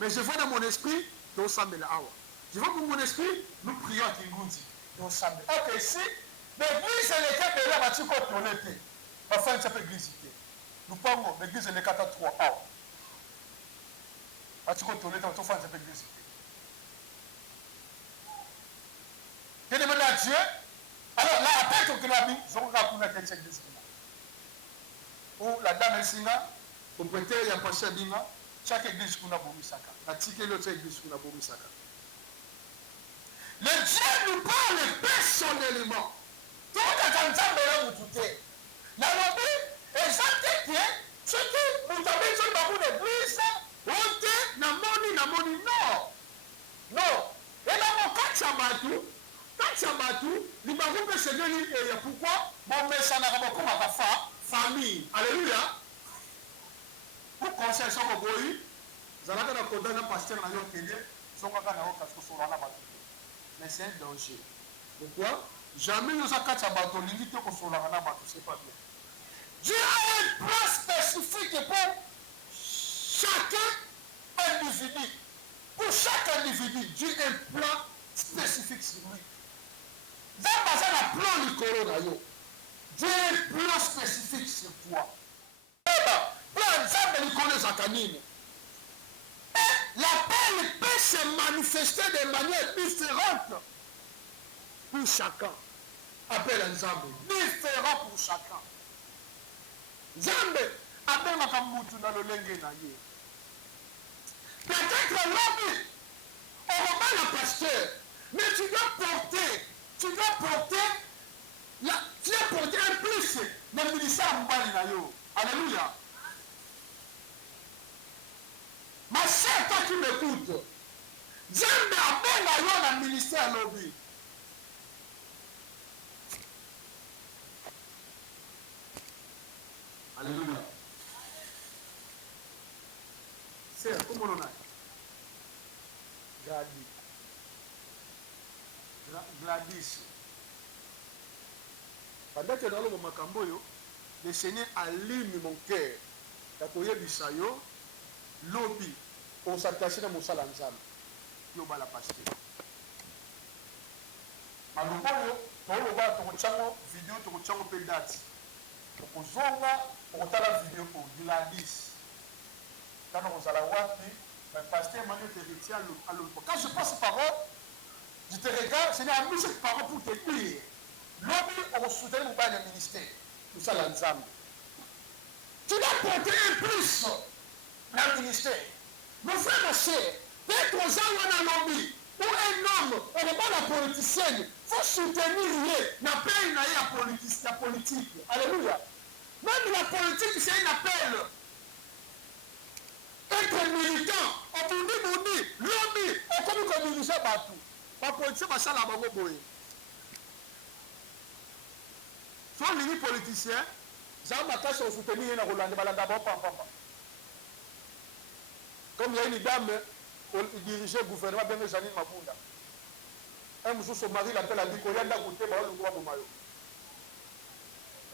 Mais je vois dans mon esprit, nous sommes là. Je vois dans mon esprit, nous prions à Kingunzi. Nous sommes là. Ok, si l'église est l'état de la bâtiment qu'on a été, enfin, ça peut l'église. Nous parlons de l'église est l'état de 3 ans. Tu comptes les temps, tu fais un peu de musique. Tu demandes à Dieu. Alors là, après que tu l'as mis, je regarde pour la question de ou la dame Singa, pour prêter, il y a un pasteur Binga, chaque église qu'on a boumi saka. La tique l'autre église qu'on a boumi saka. Le Dieu nous parle personnellement. Tout le temps, nous tout est. La lobby, et ça t'est bien, ce que vous avez sur le bambou d'église, na moni non et là mon quatre batu libaku pe segeli et pourquoi bon mais ça n'a pas comme ma famille alléluia pour conseil ça ko boyi zalaka na konda na pasteur na yo kende songa kana o parce que so na batu mais c'est un danger pourquoi jamais nous a quatre batu limite ko so na batu c'est pas bien Dieu a un plan spécifique pour chacun individu. Pour chaque individu, Dieu a un plan spécifique sur lui. Dans le plan du corona, Dieu a un plan spécifique sur toi. Plan Zamba du corona, L'appel peut se manifester de manière différente pour chacun. Appel à Nzambe. Différent pour chacun. Nzambe abengaka mutu na lolenge na ye. Peut-être l'homme, on va pas le pasteur, mais tu dois porter, tu dois porter un plus dans le ministère Mbali na yo. Alléluia. Ma chère, toi qui m'écoutes, Nzambe abenga yo na ministère lobby. Alléluia. C'est comment on a Gladys. Pendant que dans le Makamboyo, le Seigneur allume mon cœur. Takoye bisayo, lobby, on s'attache dans mon salle ensemble. Yo ba la pasteur. Malomboyo, to ba to chango vidéo to chango pe date. Ko zonga, ko tala vidéo ko Gladys. Quand on s'ala wapi, le pasteur Emmanuel te retient à l'autre. Quand je passe par eux, je te regarde, Seigneur a mis cette parole pour te dire. Lobby, on soutient le bas du ministère. Nous sommes ensemble. Tu dois porter un plus dans le ministère. Mon frère, ma soeur, peut-être aux gens où on a lobby, ou un homme, on n'est pas la politicienne, il faut soutenir n'a pas une la politique. Alléluia. Même la politique, c'est un appel. Être militant, on dit, lobby, on commence à diriger partout. La politique, c'est la banque. Soit les politiciens, Jean Makas ont soutenu une Rolande Balandabo Papa. Comme il y a une dame qui dirigeait le gouvernement, bien Janine Mabunda. Un monsieur, son mari l'appelle à dire qu'il y a un côté, il y a un gros maillot.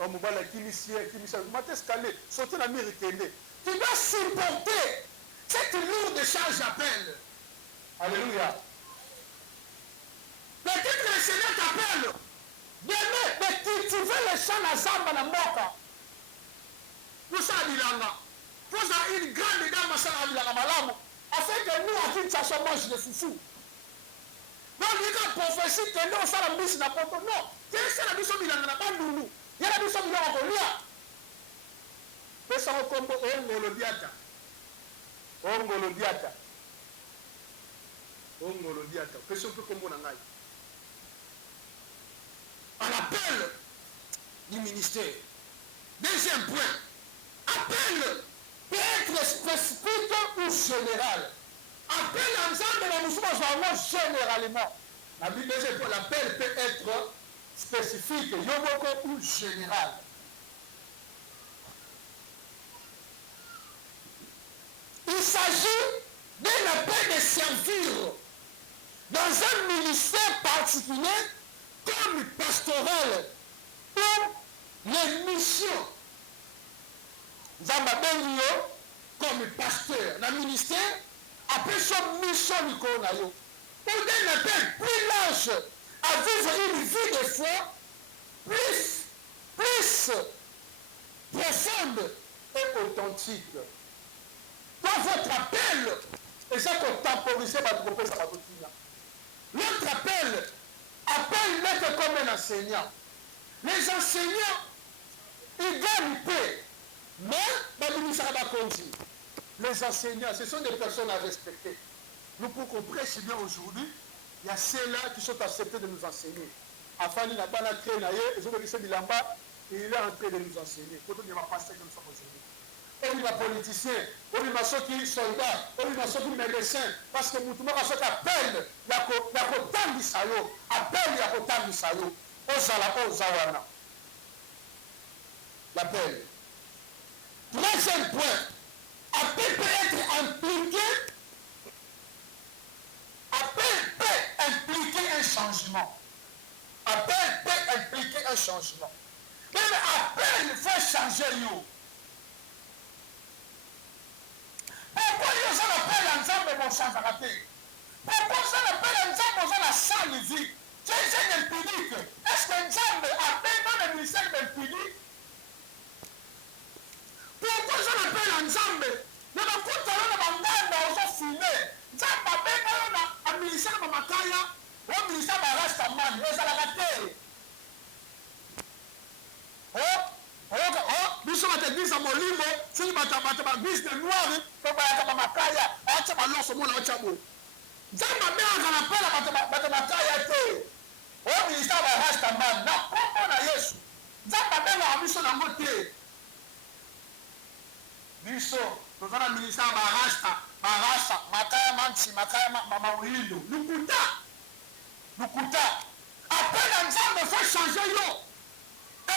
On m'a dit qu'il y a un escalier, sauter la mérite. Tu dois supporter cette lourde charge d'appel. Alléluia. Peut-être que le Seigneur t'appelle. Mais cultiver les champs à Zamba na Moka. Pour ça, pour ça, une grande dame à Sarabila Malamu, afin que nous, à Kinshasa, mange des foufous. Donc, il y a une prophétie que nous, on s'en a mis dans le poto. Non, c'est la mission de la Bandoulou. Il y a la mission de la Bandoulou. Mais ça va comme Ongolodiata. Ongolodiata. Ongolodiata. Question peu comme on a eu. À l'appel du ministère. Deuxième point, appel peut être spécifique ou général. Appel ensemble de la musulmane généralement. La Bible dit que l'appel peut être spécifique, yoboko ou général. Il s'agit d'un appel de servir dans un ministère particulier comme pastoral ou les missions. Zambabengio comme pasteur dans le ministère, après son mission Nikonayo. Pour un appel plus large à vivre une vie de foi plus profonde et authentique. Dans votre appel, et ça qu'on temporisait par le prophète Sabadotina. Notre appel l'être comme un enseignant. Les enseignants, ils gagnent peu. Mais, les enseignants, ce sont des personnes à respecter. Nous, pour qu'on prêche bien aujourd'hui, il y a ceux-là qui sont acceptés de nous enseigner. Afin de n'a pas la créer, ils ont laissé de là-bas, et il est en train de nous enseigner. Quand on va passer comme ça aujourd'hui. On est politicien, on est ceux qui sont soldats, on est ceux qui sont médecins, parce que nous avons ceux qui appellent, il y a autant d'Israël, appelle, il y a autant d'Israël, Ozawana. L'appel. Troisième point, appel peut être impliqué, appel peut impliquer un changement. Appel peut impliquer un changement. Même appel, il faut changer you. Pourquoi ils ont appelé ensemble mon change à la terre? Pourquoi ils ont appelé ensemble dans la salle vie? C'est un impudique. Est-ce que Nzambe appelle dans le ministère d'impudique? Pourquoi ils ont appelé ensemble? Dans le coup de l'eau, dans le monde, ils ont filmé. makaya obilisa barasta mani ezalaka te. Biso bateglise molimo soki bato baglise de noire to bayaka bamakaya atia baloso mona otia boye nzambe abengaka na mpela bato makaya te obilisa barasta mani na kombo na yesu nzambe abengaka biso nango te. Biso toza na minisa ya barasta makaya manti makaya maulindo lukuta apres na nzambe fa change yo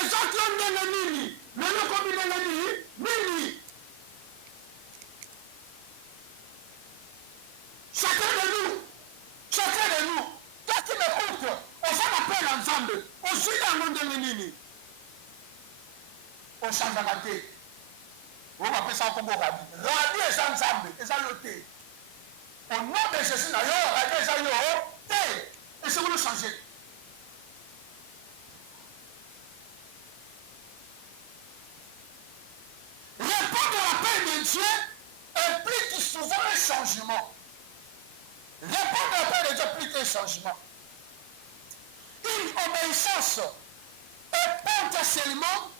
ezaki yo ndenge nini lelo komi ndenge nini. Chacun de nous toi qui m'écoute oza na mpe na nzambe ozwi yango ndenge nini ochangeaka te. oyo bapesa nkombo rabi eza nzambe eza yo te. au nom de jésus na yo rabi eza yo te esengo no change. Répondre à l'appel de Dieu implique souvent un changement. Répondre à l'appel de Dieu implique un changement. Une obéissance est potentiellement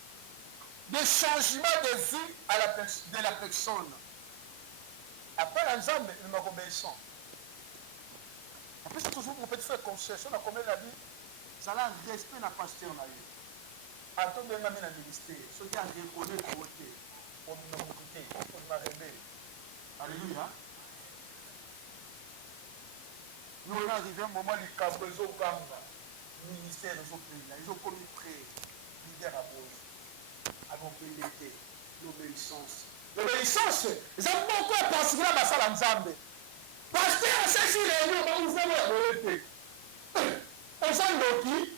de changement de vie de la personne. Après l'ensemble, il m'a obéissant. Après, c'est toujours qu'on peut faire concession à combien la vie. Ça a un respect dans le pasteur. Attends, bien, dans le ministère. Ceux qui ont reconnu le côté. Pour m'arrêter. Alléluia. Nous on est arrivé à un moment où les cabres ont gagné. Le ministère de son pays. Ils ont commis prêt. Leader à Bose. Avant pénétrer. L'obéissance. L'obéissance. Ils ont beaucoup à participer à la salle ensemble. Parce que c'est si les gens vont vous faire l'obéité. On s'en doute.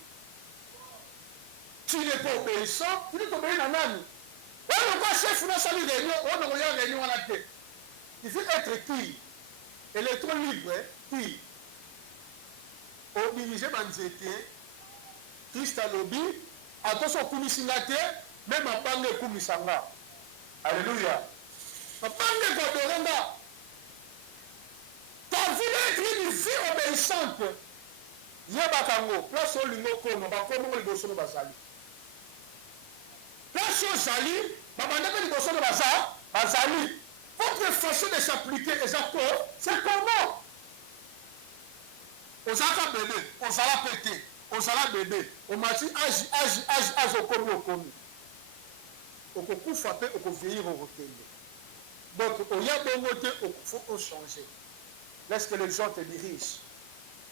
Tu n'es pas obéissant. Tu n'es pas obéissant à nani. On ne voit chef dans sa réunion. On ne voit réunion à la tête. Il faut être qui. Électron libre. Qui. Obligé banzete. Christ a lobby. Attention kumisingate. Même à pange kumisanga. Alléluia. À pange kodorenda. Ta vie doit être une vie obéissante. Yebakango. Place au lingo kono. Bakono liboso no basali. Place au sali. Babandaka liboso no basali. Votre façon de s'appliquer les accords, c'est comment? On s'en bébé, on s'en pété, on s'en bébé. On m'a dit âge au commis. On peut frapper, on peut vieillir au recueil. Donc, il y a des mots il faut changer. Laisse que les gens te dirigent.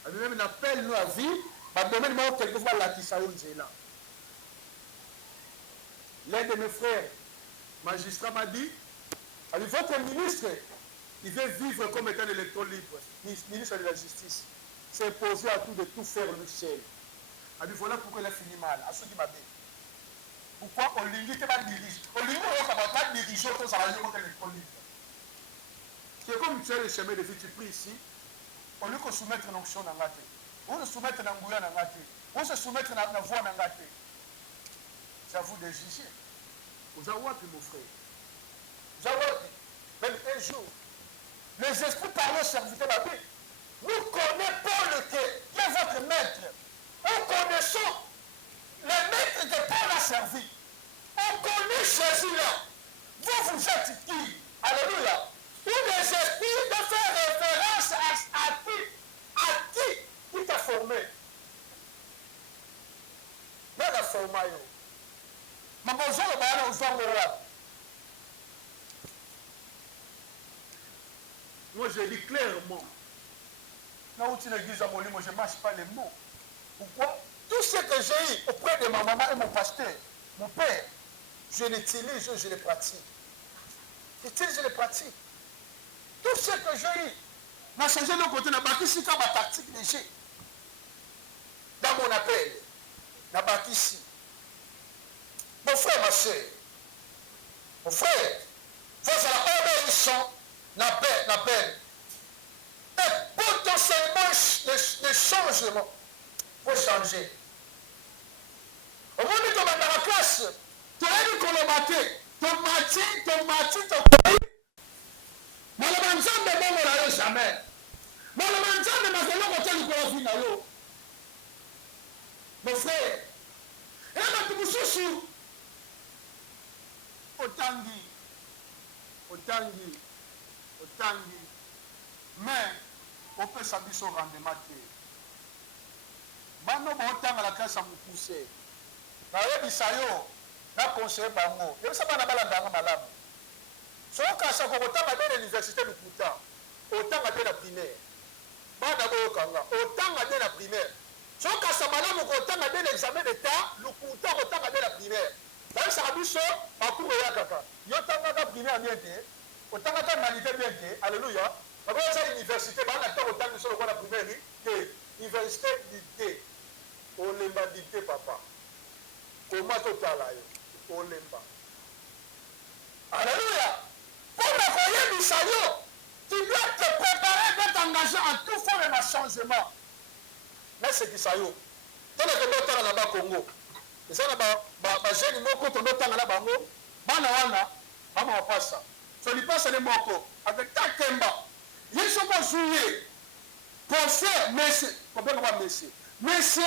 Même un appel nous à vie, mais quelquefois la qui est là. L'un de mes frères, magistrat, m'a dit, votre ministre, il veut vivre comme étant l'électron libre, ministre de la justice. C'est imposé à tout de tout faire le ciel. Voilà pourquoi il a fini mal. À ceux qui m'avaient. Pourquoi on limite pas dirige. On limite pas diriger autour de l'électron libre. C'est comme tu as le chemin de vie, tu pries ici. Au lieu de soumettre une onction dans la tête, ou de soumettre une angouille dans la tête, ou de soumettre une voix dans la tête. C'est à vous de juger. Vous avez appris mon frère. Vous avez appris. Même un jour, les esprits parlent au serviteur de la Bible. Nous connaissons Paul qui est votre maître. Nous connaissons le maître que Paul a servi. On connaît Jésus là. Vous êtes qui? Alléluia. Ou les esprits de faire référence à qui t'a formé. Dans la formation. Mais bonjour, moi je dis clairement, là où tu l'église à Molimo, je ne mâche pas les mots. Pourquoi? Tout ce que j'ai eu auprès de ma maman et mon pasteur, mon père, je l'utilise, je le pratique. J'utilise, je le pratique. Tout ce que j'ai eu, n'a changé de côté, n'a bâti ici comme ma tactique de G. Dans mon appel, n'a bâti ici. Mon frère, ma soeur, mon frère, face à la obéissance, n'appelle. Et potentiellement, les changements pour changer. Au moment où tu vas dans la classe, tu as dit qu'on l'a maté. Ton mati, mais le manzan de bon, on l'a jamais. Mais le manzan mais ma gueule, on tient le corps. Mon frère, et là, tu me soucies. Otangi, mais on peut s'habiller au rendement. Bano botanga la classe à me pousser. Na yebisa yo, na conseiller bango. Yebisa bana balanda malamu. Soka sa ko botanga de l'université de Kuta. Otanga de la primaire. Bana bo kanga, otanga de la primaire. Soka sa malamu ko otanga de l'examen d'état, le Kuta otanga de la primaire. Dans sa biso, parcours ya kaka. Yo tanga ka primaire bien te. Otanga ka humanité bien te. Alléluia. Baba sa université bana ta otanga sur la primaire que université d'idée. Olemba dicté papa. Comment total là Olemba. Alléluia. Pour me croire Misayo, tu dois te préparer pour t'engager en tout forme de changement. Mais c'est qui ça yo? Tele que l'autre là bas Congo. Et ça là ba jeune moko to l'autre là bango. Bana wana, mama passa. So li passe les moko avec ta kemba. Ils sont pas joués. Pour faire monsieur, comment va monsieur? Monsieur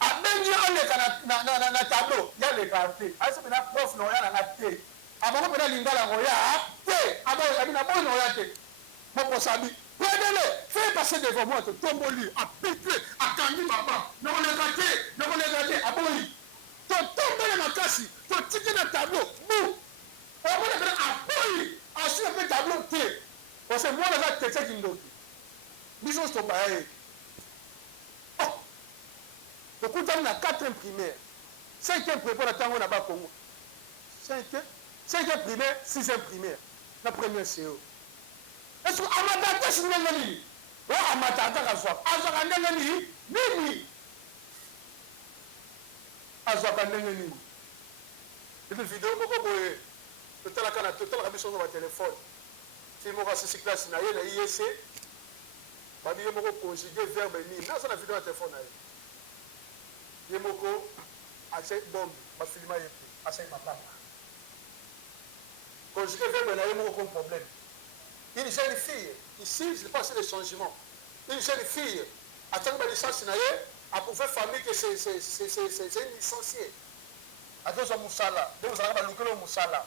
abengi oleka na tableau ya le carte asi bina prof no ya na te abako bina lingala ngo ya te abo abina bono ya te moko sabi pedele fais passer devant moi tomboli apitwe akangi baba no le carte aboli to tombele makasi to tiki na tableau bu abona bina aboli asi na tableau te parce que moi la tete kindoki biso to bae. Beaucoup de gens na 4e primaire, 5e préparatoire on a pas Congo. 5e primaire, 6e primaire, la première CO. Est-ce que amatata c'est nani? Ouais, amatata ka soit. Azaka nani? Nini? Azaka nani? Cette vidéo beaucoup boye. Total kana total ka biso na téléphone. Si mo ka sisi classe na ye na IEC. Ba biye mo ko conjuguer verbe ni. Na ça na vidéo na téléphone na ye. Yemoko, assez bombe, ma fille m'a été, assez ma papa. Quand je vais me donner aucun problème. Une jeune fille, ici, je passe des changements. Une jeune fille, attends ma licence, a pour faire famille que c'est une licenciée. À deux ans, Moussala, deux ans, à l'oukel Moussala.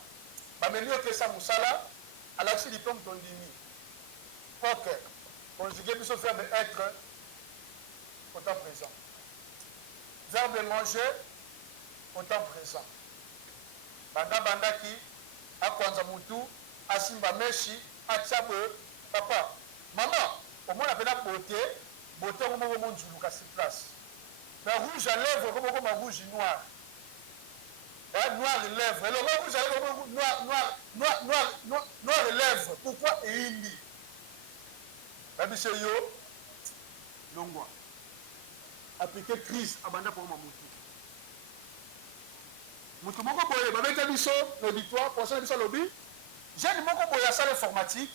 Ma meilleure que ça, Moussala, à l'accès diplôme d'Ondini. Ok, conjuguer, puis se faire être au temps présent. Verbe manger au temps présent. Banda qui a kwanza mutu asimba meshi atchabe papa maman au moins la beauté comme mon nzulu ka place. Mais rouge à lèvres comme rouge noir. Noir et lèvres. Le rouge à lèvres noir et lèvres. Pourquoi indi? La monsieur yo longwa. Appliquer crise à banda pour Mamoutou. Moutou moko boye babeta biso l'auditoire pour ça biso lobby. J'ai dit moko boye salle informatique,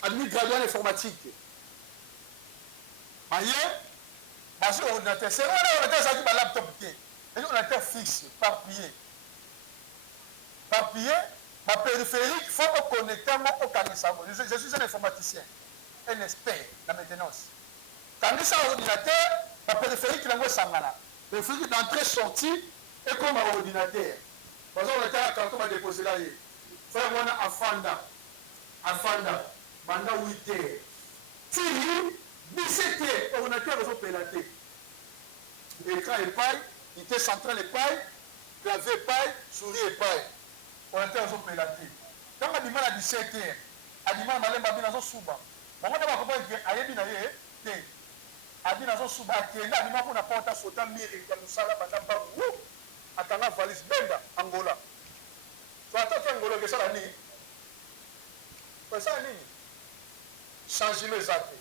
admis gradué en informatique. Maye, basi ordinateur, c'est vrai ordinateur ça qui ba laptop qui. Et ordinateur fixe par pied. Ma périphérique faut me connecter au canisa. Je suis un informaticien, un expert la maintenance. Canisa ordinateur la périphérique qui l'envoie Sangana. Le périphérique d'entrée-sortie est comme un ordinateur. Par exemple, on était quand on va déposer là. Faire moi Afanda. Pendant 8 heures. Tiri, 17 heures. Ordinateur, ils ont pélaté. L'écran est paille, unité centrale est paille, clavier est paille, souris est paille. Ordinateur, ils ont pélaté. Quand on a du mal à 17 heures, à du mal à aller à la souba. On va comprendre que Adina zo suba kenda ni mako na porta sota miri ya musala banda ba atanga valise benda Angola. So ataka Angola ke sala ni. Kwa sala ni. Changer les actes.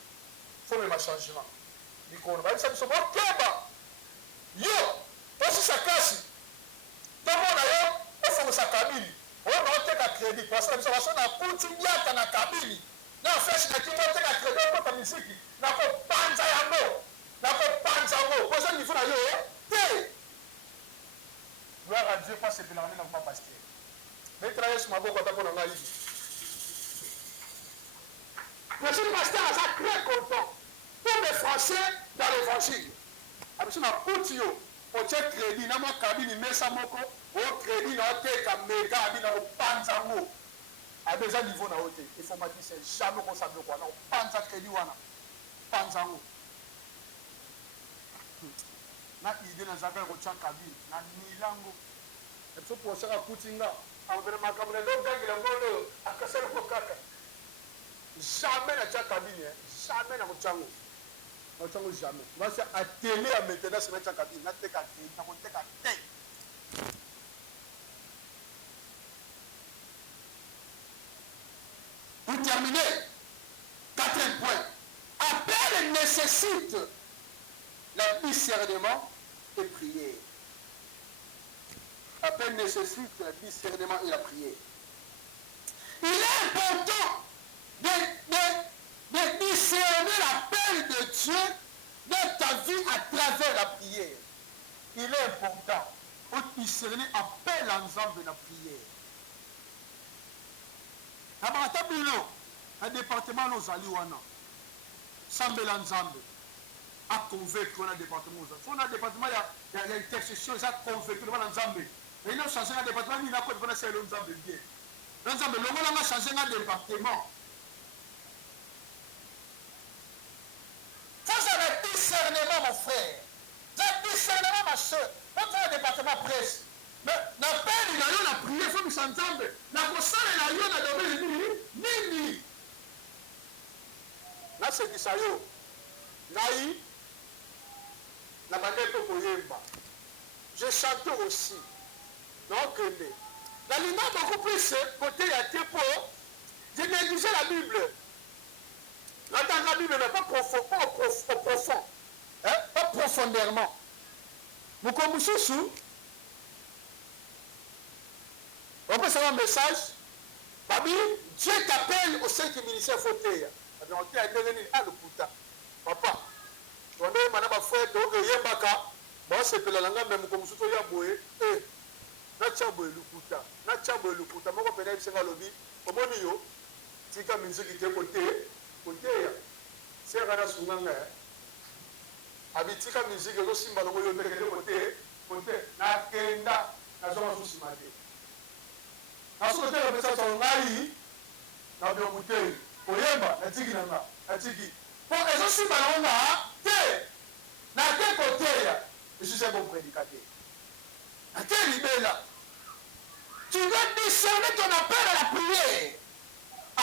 Faut même changement. Ni ko ba ça so keba. Yo, aussi sa classe. Tomo na yo, o faut sa kabili. O na te ka crédit parce que ça na putu yaka na kabili. Na fresh na kingo te ka crédit pour ta musique. Nako panza yango. Pour ça, il faut aller. Gloire à Dieu, pas se pélaner dans le pasteur. Mais travailler sur ma boîte, on a eu. Monsieur le pasteur, ça très content. les Français dans l'évangile. Parce que on tient crédit, n'a pas cabine, mais ça moko, au crédit, n'a pas méga, n'a pas panzango. À déjà niveau na hauteur, informaticien, jamais qu'on s'appelle quoi, non, panza crédit wana, panzango. Na idée na zaka ko tient cabine, na milango. Et puis pour ça, Poutinga, on veut ma caméra, donc il a volé à casser le cocaca. Jamais na tient cabine, jamais na mochango. Mochango jamais. Moi c'est à télé à maintenant c'est mettre en cabine, na teka télé, na teka télé. Pour terminer, quatrième point. Appel nécessite le discernement et prière. Appel nécessite le discernement et la prière. Il est important de discerner l'appel de Dieu dans ta vie à travers la prière. Il est important de discerner l'appel ensemble de la prière. Le département nous allons wana sambela nzambe a convaincre le département nous allons le département il y a intercession ça convaincre le nzambe et nous changer le département ni na ko devant c'est le nzambe bien le nzambe le mona nga changer le département ça c'est le discernement mon frère le discernement ma soeur notre département presse mais na peine na yo na prier faut nous nzambe na ko sala na yo na domaine nini na sekisa yo nai na bandeko koyemba je chante aussi donc la lina beaucoup plus côté ya tepo je négligeais la Bible l'entendre la Bible mais pas profond hein? Pas profondément mukomususu on peut savoir un message babi Dieu t'appelle au 5e ministère fauteuil on te a donné le puta papa on est maintenant frère donc yembaka bon c'est que la langue même comme surtout ya boye na chambo le puta moko pena bisenga lobi omoni yo tika musique te côté ya c'est rana sunganga abitika musique lo simba longo yo ndeke côté na kenda na zoma susimate na so te la message ngai na bio mutei oyemba natiki nanga natiki pour les aussi balonga te na te côté ya je suis un bon prédicateur à quel libéla tu dois discerner ton appel à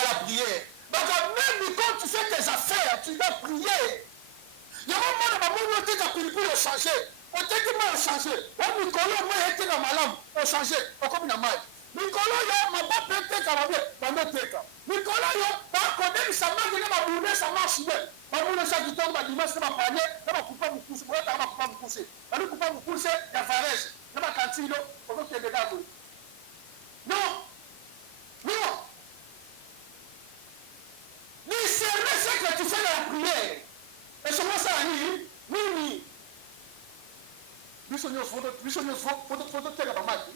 la prière donc même quand tu fais tes affaires tu dois prier il y a un moment où on t'a pris pour changer on t'a dit moi changer on mikolo moi était dans malam on changer on comme na mal mikolo yo maba peut-être ka mabe bando teka mikolo yo ba kodemi sama ngene ba bune sama shibe ba bune sa kitongo ba dimanche ba panye na ba kupa mukuse ba ta ba kupa mukuse ba ni kupa mukuse ya farese na ba kantino on ko kende dabo non discerner ce que tu fais dans la prière et c'est moi ça ni biso nyonso foto teka ba mati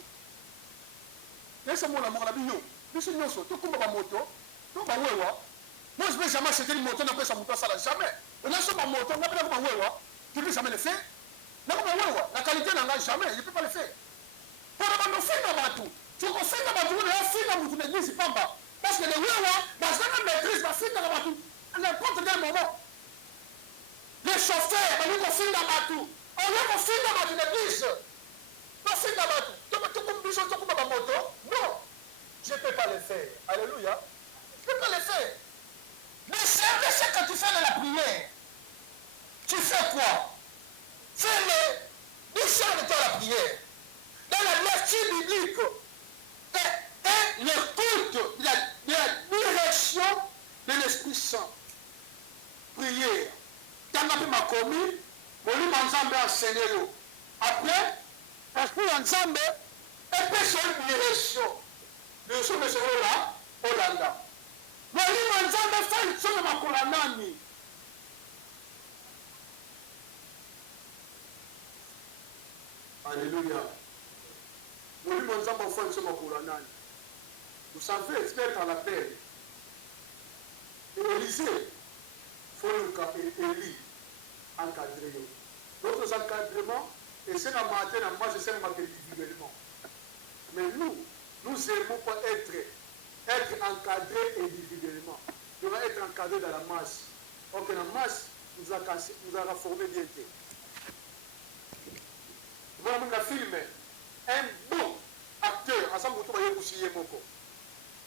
laisse-moi la mort la bio biso nyonso to kumba ba moto to ba wewa moi je vais jamais acheter une moto na pesa moto ça jamais on a sur ma moto na pesa ba wewa tu peux jamais le faire na ba wewa la qualité n'a jamais je peux pas le faire pour ba no finga batu tu ko finga batu na finga mutu na l'église pamba parce que les wewa dans une maîtrise ba finga batu à n'importe quel moment les chauffeurs ba ni ko finga batu on va ko finga batu na l'église pas finga batu to ko biso to ko ba moto non je peux pas le faire alléluia je peux pas le faire mais c'est ce que tu fais dans la prière tu fais quoi fais-le discerne-toi la prière dans la lecture biblique et l'écoute la direction de l'Esprit Saint prière tanga pe makomi molimo nzambe enseigné yo après esprit nzambe epesa direction le somme sera là olanda molimo nzambe fa somme makola nani alléluia molimo nzambe fa somme makola nani vous savez expert en la paix Élisée faut le cas Élie encadrer. D'autres encadrements, et c'est la matin, moi je sais individuellement. Mais nous aimons pas être encadrés individuellement. Nous devons être encadrés dans la masse. Donc la masse nous a formé bien. Voilà mon film, un bon acteur, ensemble vous voyez aussi Yemoko.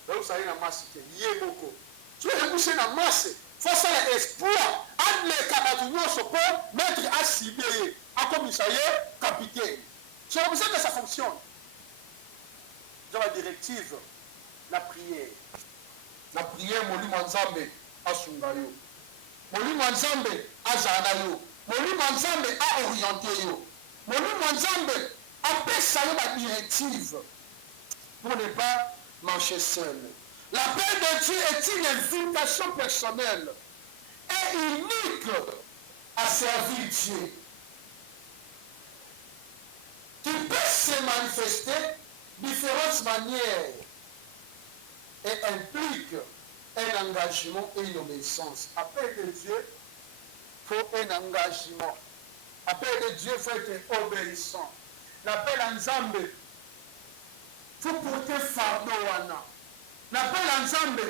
Là vous savez la masse, Yemoko. Tu veux reboucher la masse, il faut faire l'espoir. Un les camarades se peut mettre à cibler, à commissariat, capitaine. C'est comme ça que ça fonctionne. Dans la directive, la prière. La prière, Moli Manzambe, à Sungayo. Moli Manzambe, à Zanayo. Moli Manzambe, à orienter yo. Moli Manzambe, à passer la directive pour ne pas marcher seul. La paix de Dieu est une invitation personnelle et unique à servir Dieu. Qui peut se manifester de différentes manières et implique un engagement et une obéissance. Appel de Dieu, il faut un engagement. Appel de Dieu, il faut être obéissant. L'appel en Zambé, il faut porter fardeau. L'appel en Zambé,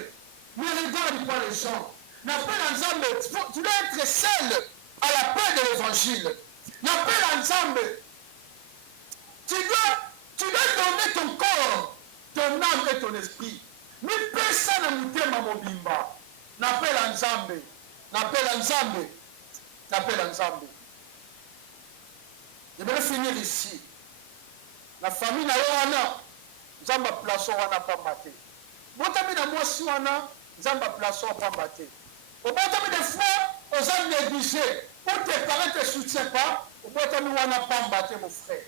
ne regarde pas les gens. L'appel en Zambé, tu dois être seul à la paix de l'évangile. L'appel en Zambé, tu dois donner ton corps, ton âme et ton esprit. Mais personne ne m'aime à mon bimba. L'appel en Zambé, l'appel en Zambé, l'appel en Zambé. Je vais finir ici. La famille n'a pas Zamba plaçon wana pambate. Botami na mwasi wana Zamba plaçon pambate. Botami des fois aux hommes négligés. Pour tes parents ne te soutiennent pas, botami wana pambate mon frère.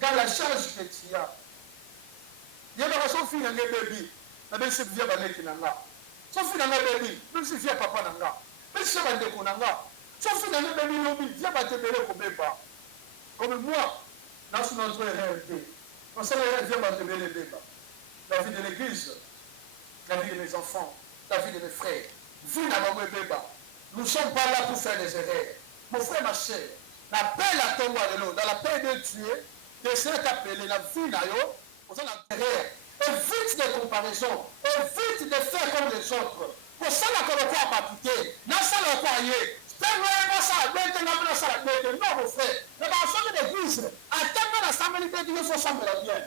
Dans la charge que tu as. Il y a des son fille nanga baby. Na ben se via baneki nanga. Son fille nanga baby, même si via papa nanga. Même si bande ko nanga. Son fille nanga baby lobi via ba te bele ko beba. Comme moi, dans son entrée réalité. On sait bien la vie de l'église, la vie de mes enfants, la vie de mes frères. Vie dans mon bébé. Nous ne sommes pas là pour faire des erreurs. Mon frère, ma chère, l'appel à toi de l'eau, dans la paix de Dieu, d'essayer d'appeler la vie dans l'eau, on a l'intérêt. Évite des comparaisons, évite de faire comme les autres. Pour ça, la colloquia a papité, dans ça, la croyez. Non, mon frère. Mais dans l'ensemble de l'église, à tellement l'assemblée de Dieu, il faut s'en faire bien.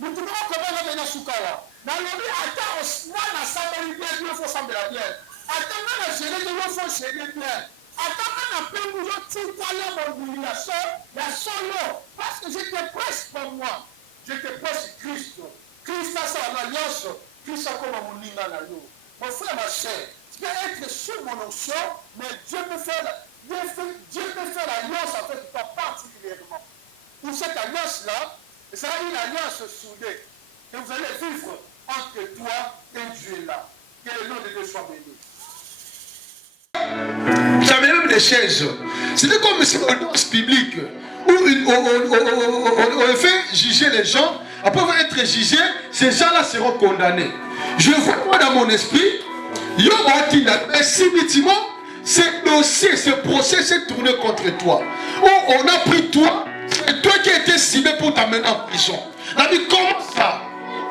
Nous devons comment venir sous Kala. Dans le lit, à l'assemblée de Dieu, il faut s'en faire bien. À tellement la gérer de il faut gérer bien. À tellement la paix, nous devons tout aller mon humiliation, la solo. Parce que je te presse pour moi. Je te presse Christ. Christ a sa alliance. Christ a comme mon ligne à l'eau. Mon frère, ma chère. Tu peux être sous mon onction, mais Dieu peut faire l'alliance avec toi particulièrement. Pour cette alliance-là, ça sera une alliance soudée. Que vous allez vivre entre toi et Dieu là. Que le nom de Dieu soit béni. J'avais même des chaises. C'était comme une audience publique où on fait juger les gens. Après être jugés, ces gens-là seront condamnés. Je vois moi dans mon esprit. Mais subitement, ce dossier, ce procès s'est tourné contre toi. Où on a pris toi, c'est toi qui as été ciblé pour t'amener en prison. On a dit comment ça?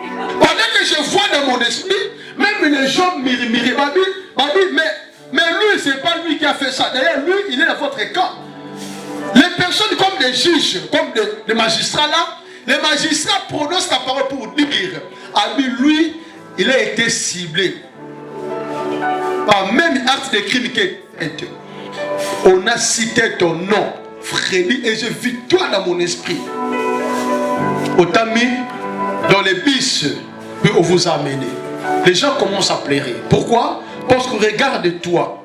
Pendant que je vois dans mon esprit, même les gens mirimirent, mais lui, c'est pas lui qui a fait ça. D'ailleurs, lui, il est dans votre camp. Les personnes comme des juges, comme des magistrats là, les magistrats prononcent la parole pour dire à lui, il a été ciblé. Par même acte de crime qui est fait. On a cité ton nom, Frédéric, et je vis toi dans mon esprit. On t'a mis dans les bis, puis on vous a amené. Les gens commencent à pleurer. Pourquoi? Parce qu'on regarde toi.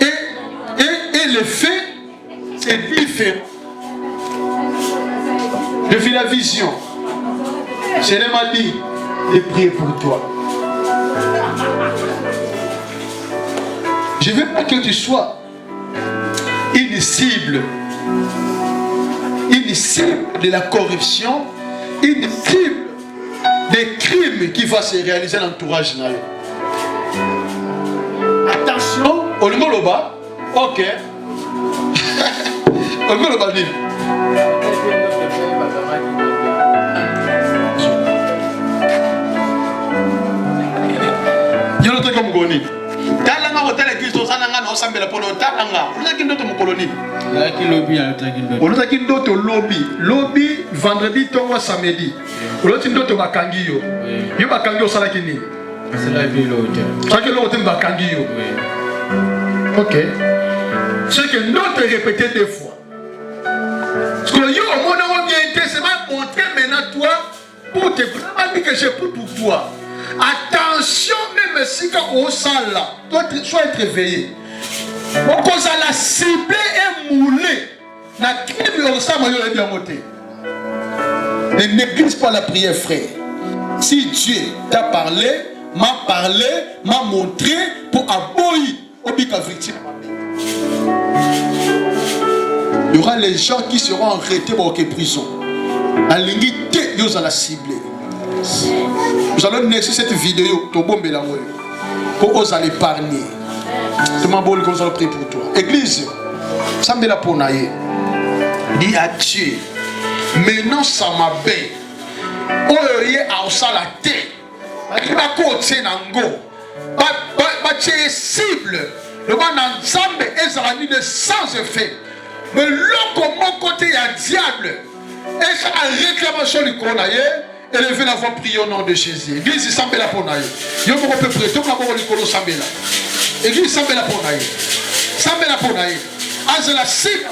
Et le fait, c'est différent. Je vis la vision. Je m'a dit de prier pour toi. Je veux pas que tu sois une cible de la corruption, une cible des crimes qui va se réaliser dans l'entourage. Attention, au niveau là-bas, ok. On veut le banir. Il y a l'autre comme Goni. Talanga hotel et Christo Sananga no sambela pour le talanga. Vous avez d'autres mon colonie. Là qui lobby à l'autre qui d'autres lobby. Lobby vendredi tongo samedi. L'autre d'autres bakangio. Yo bakangio sala kini. C'est la vie l'autre. Ça que l'autre bakangio. OK. C'est que notre répété deux fois. Parce que yo mon nom bien c'est m'a montré maintenant toi pour te vraiment que c'est pour toi. Attention, même si quand on sent là, toi sois être réveillé. On cause à la cibler et mouler. Na crime on sent moi bien monté. Ne néglige pas la prière, frère. Si Dieu t'a parlé, m'a montré pour aboyer au bika victime. Il y aura les gens qui seront arrêtés pour que prison. La limite, ils vont la cibler. Nous allons laisser cette vidéo pour vous allez épargner. C'est ma bonne qu'on va prier pour toi. Église, ça me la pour naïe. Dis à Dieu, maintenant ça m'a bé. Oye a osa la tête. Il va côté nango. Ba cible. Le ban ensemble est ramené de sans effet. Mais l'autre mon côté il y a diable. Et ça a réclamation du coronavirus. Élevez la voix, priez au nom de Jésus. Église, Sambela Ponaï. Yo mo peut prier. Tout le monde est Sambela. Église, Sambela Ponaï. Sambela Ponaï. Azela Sik.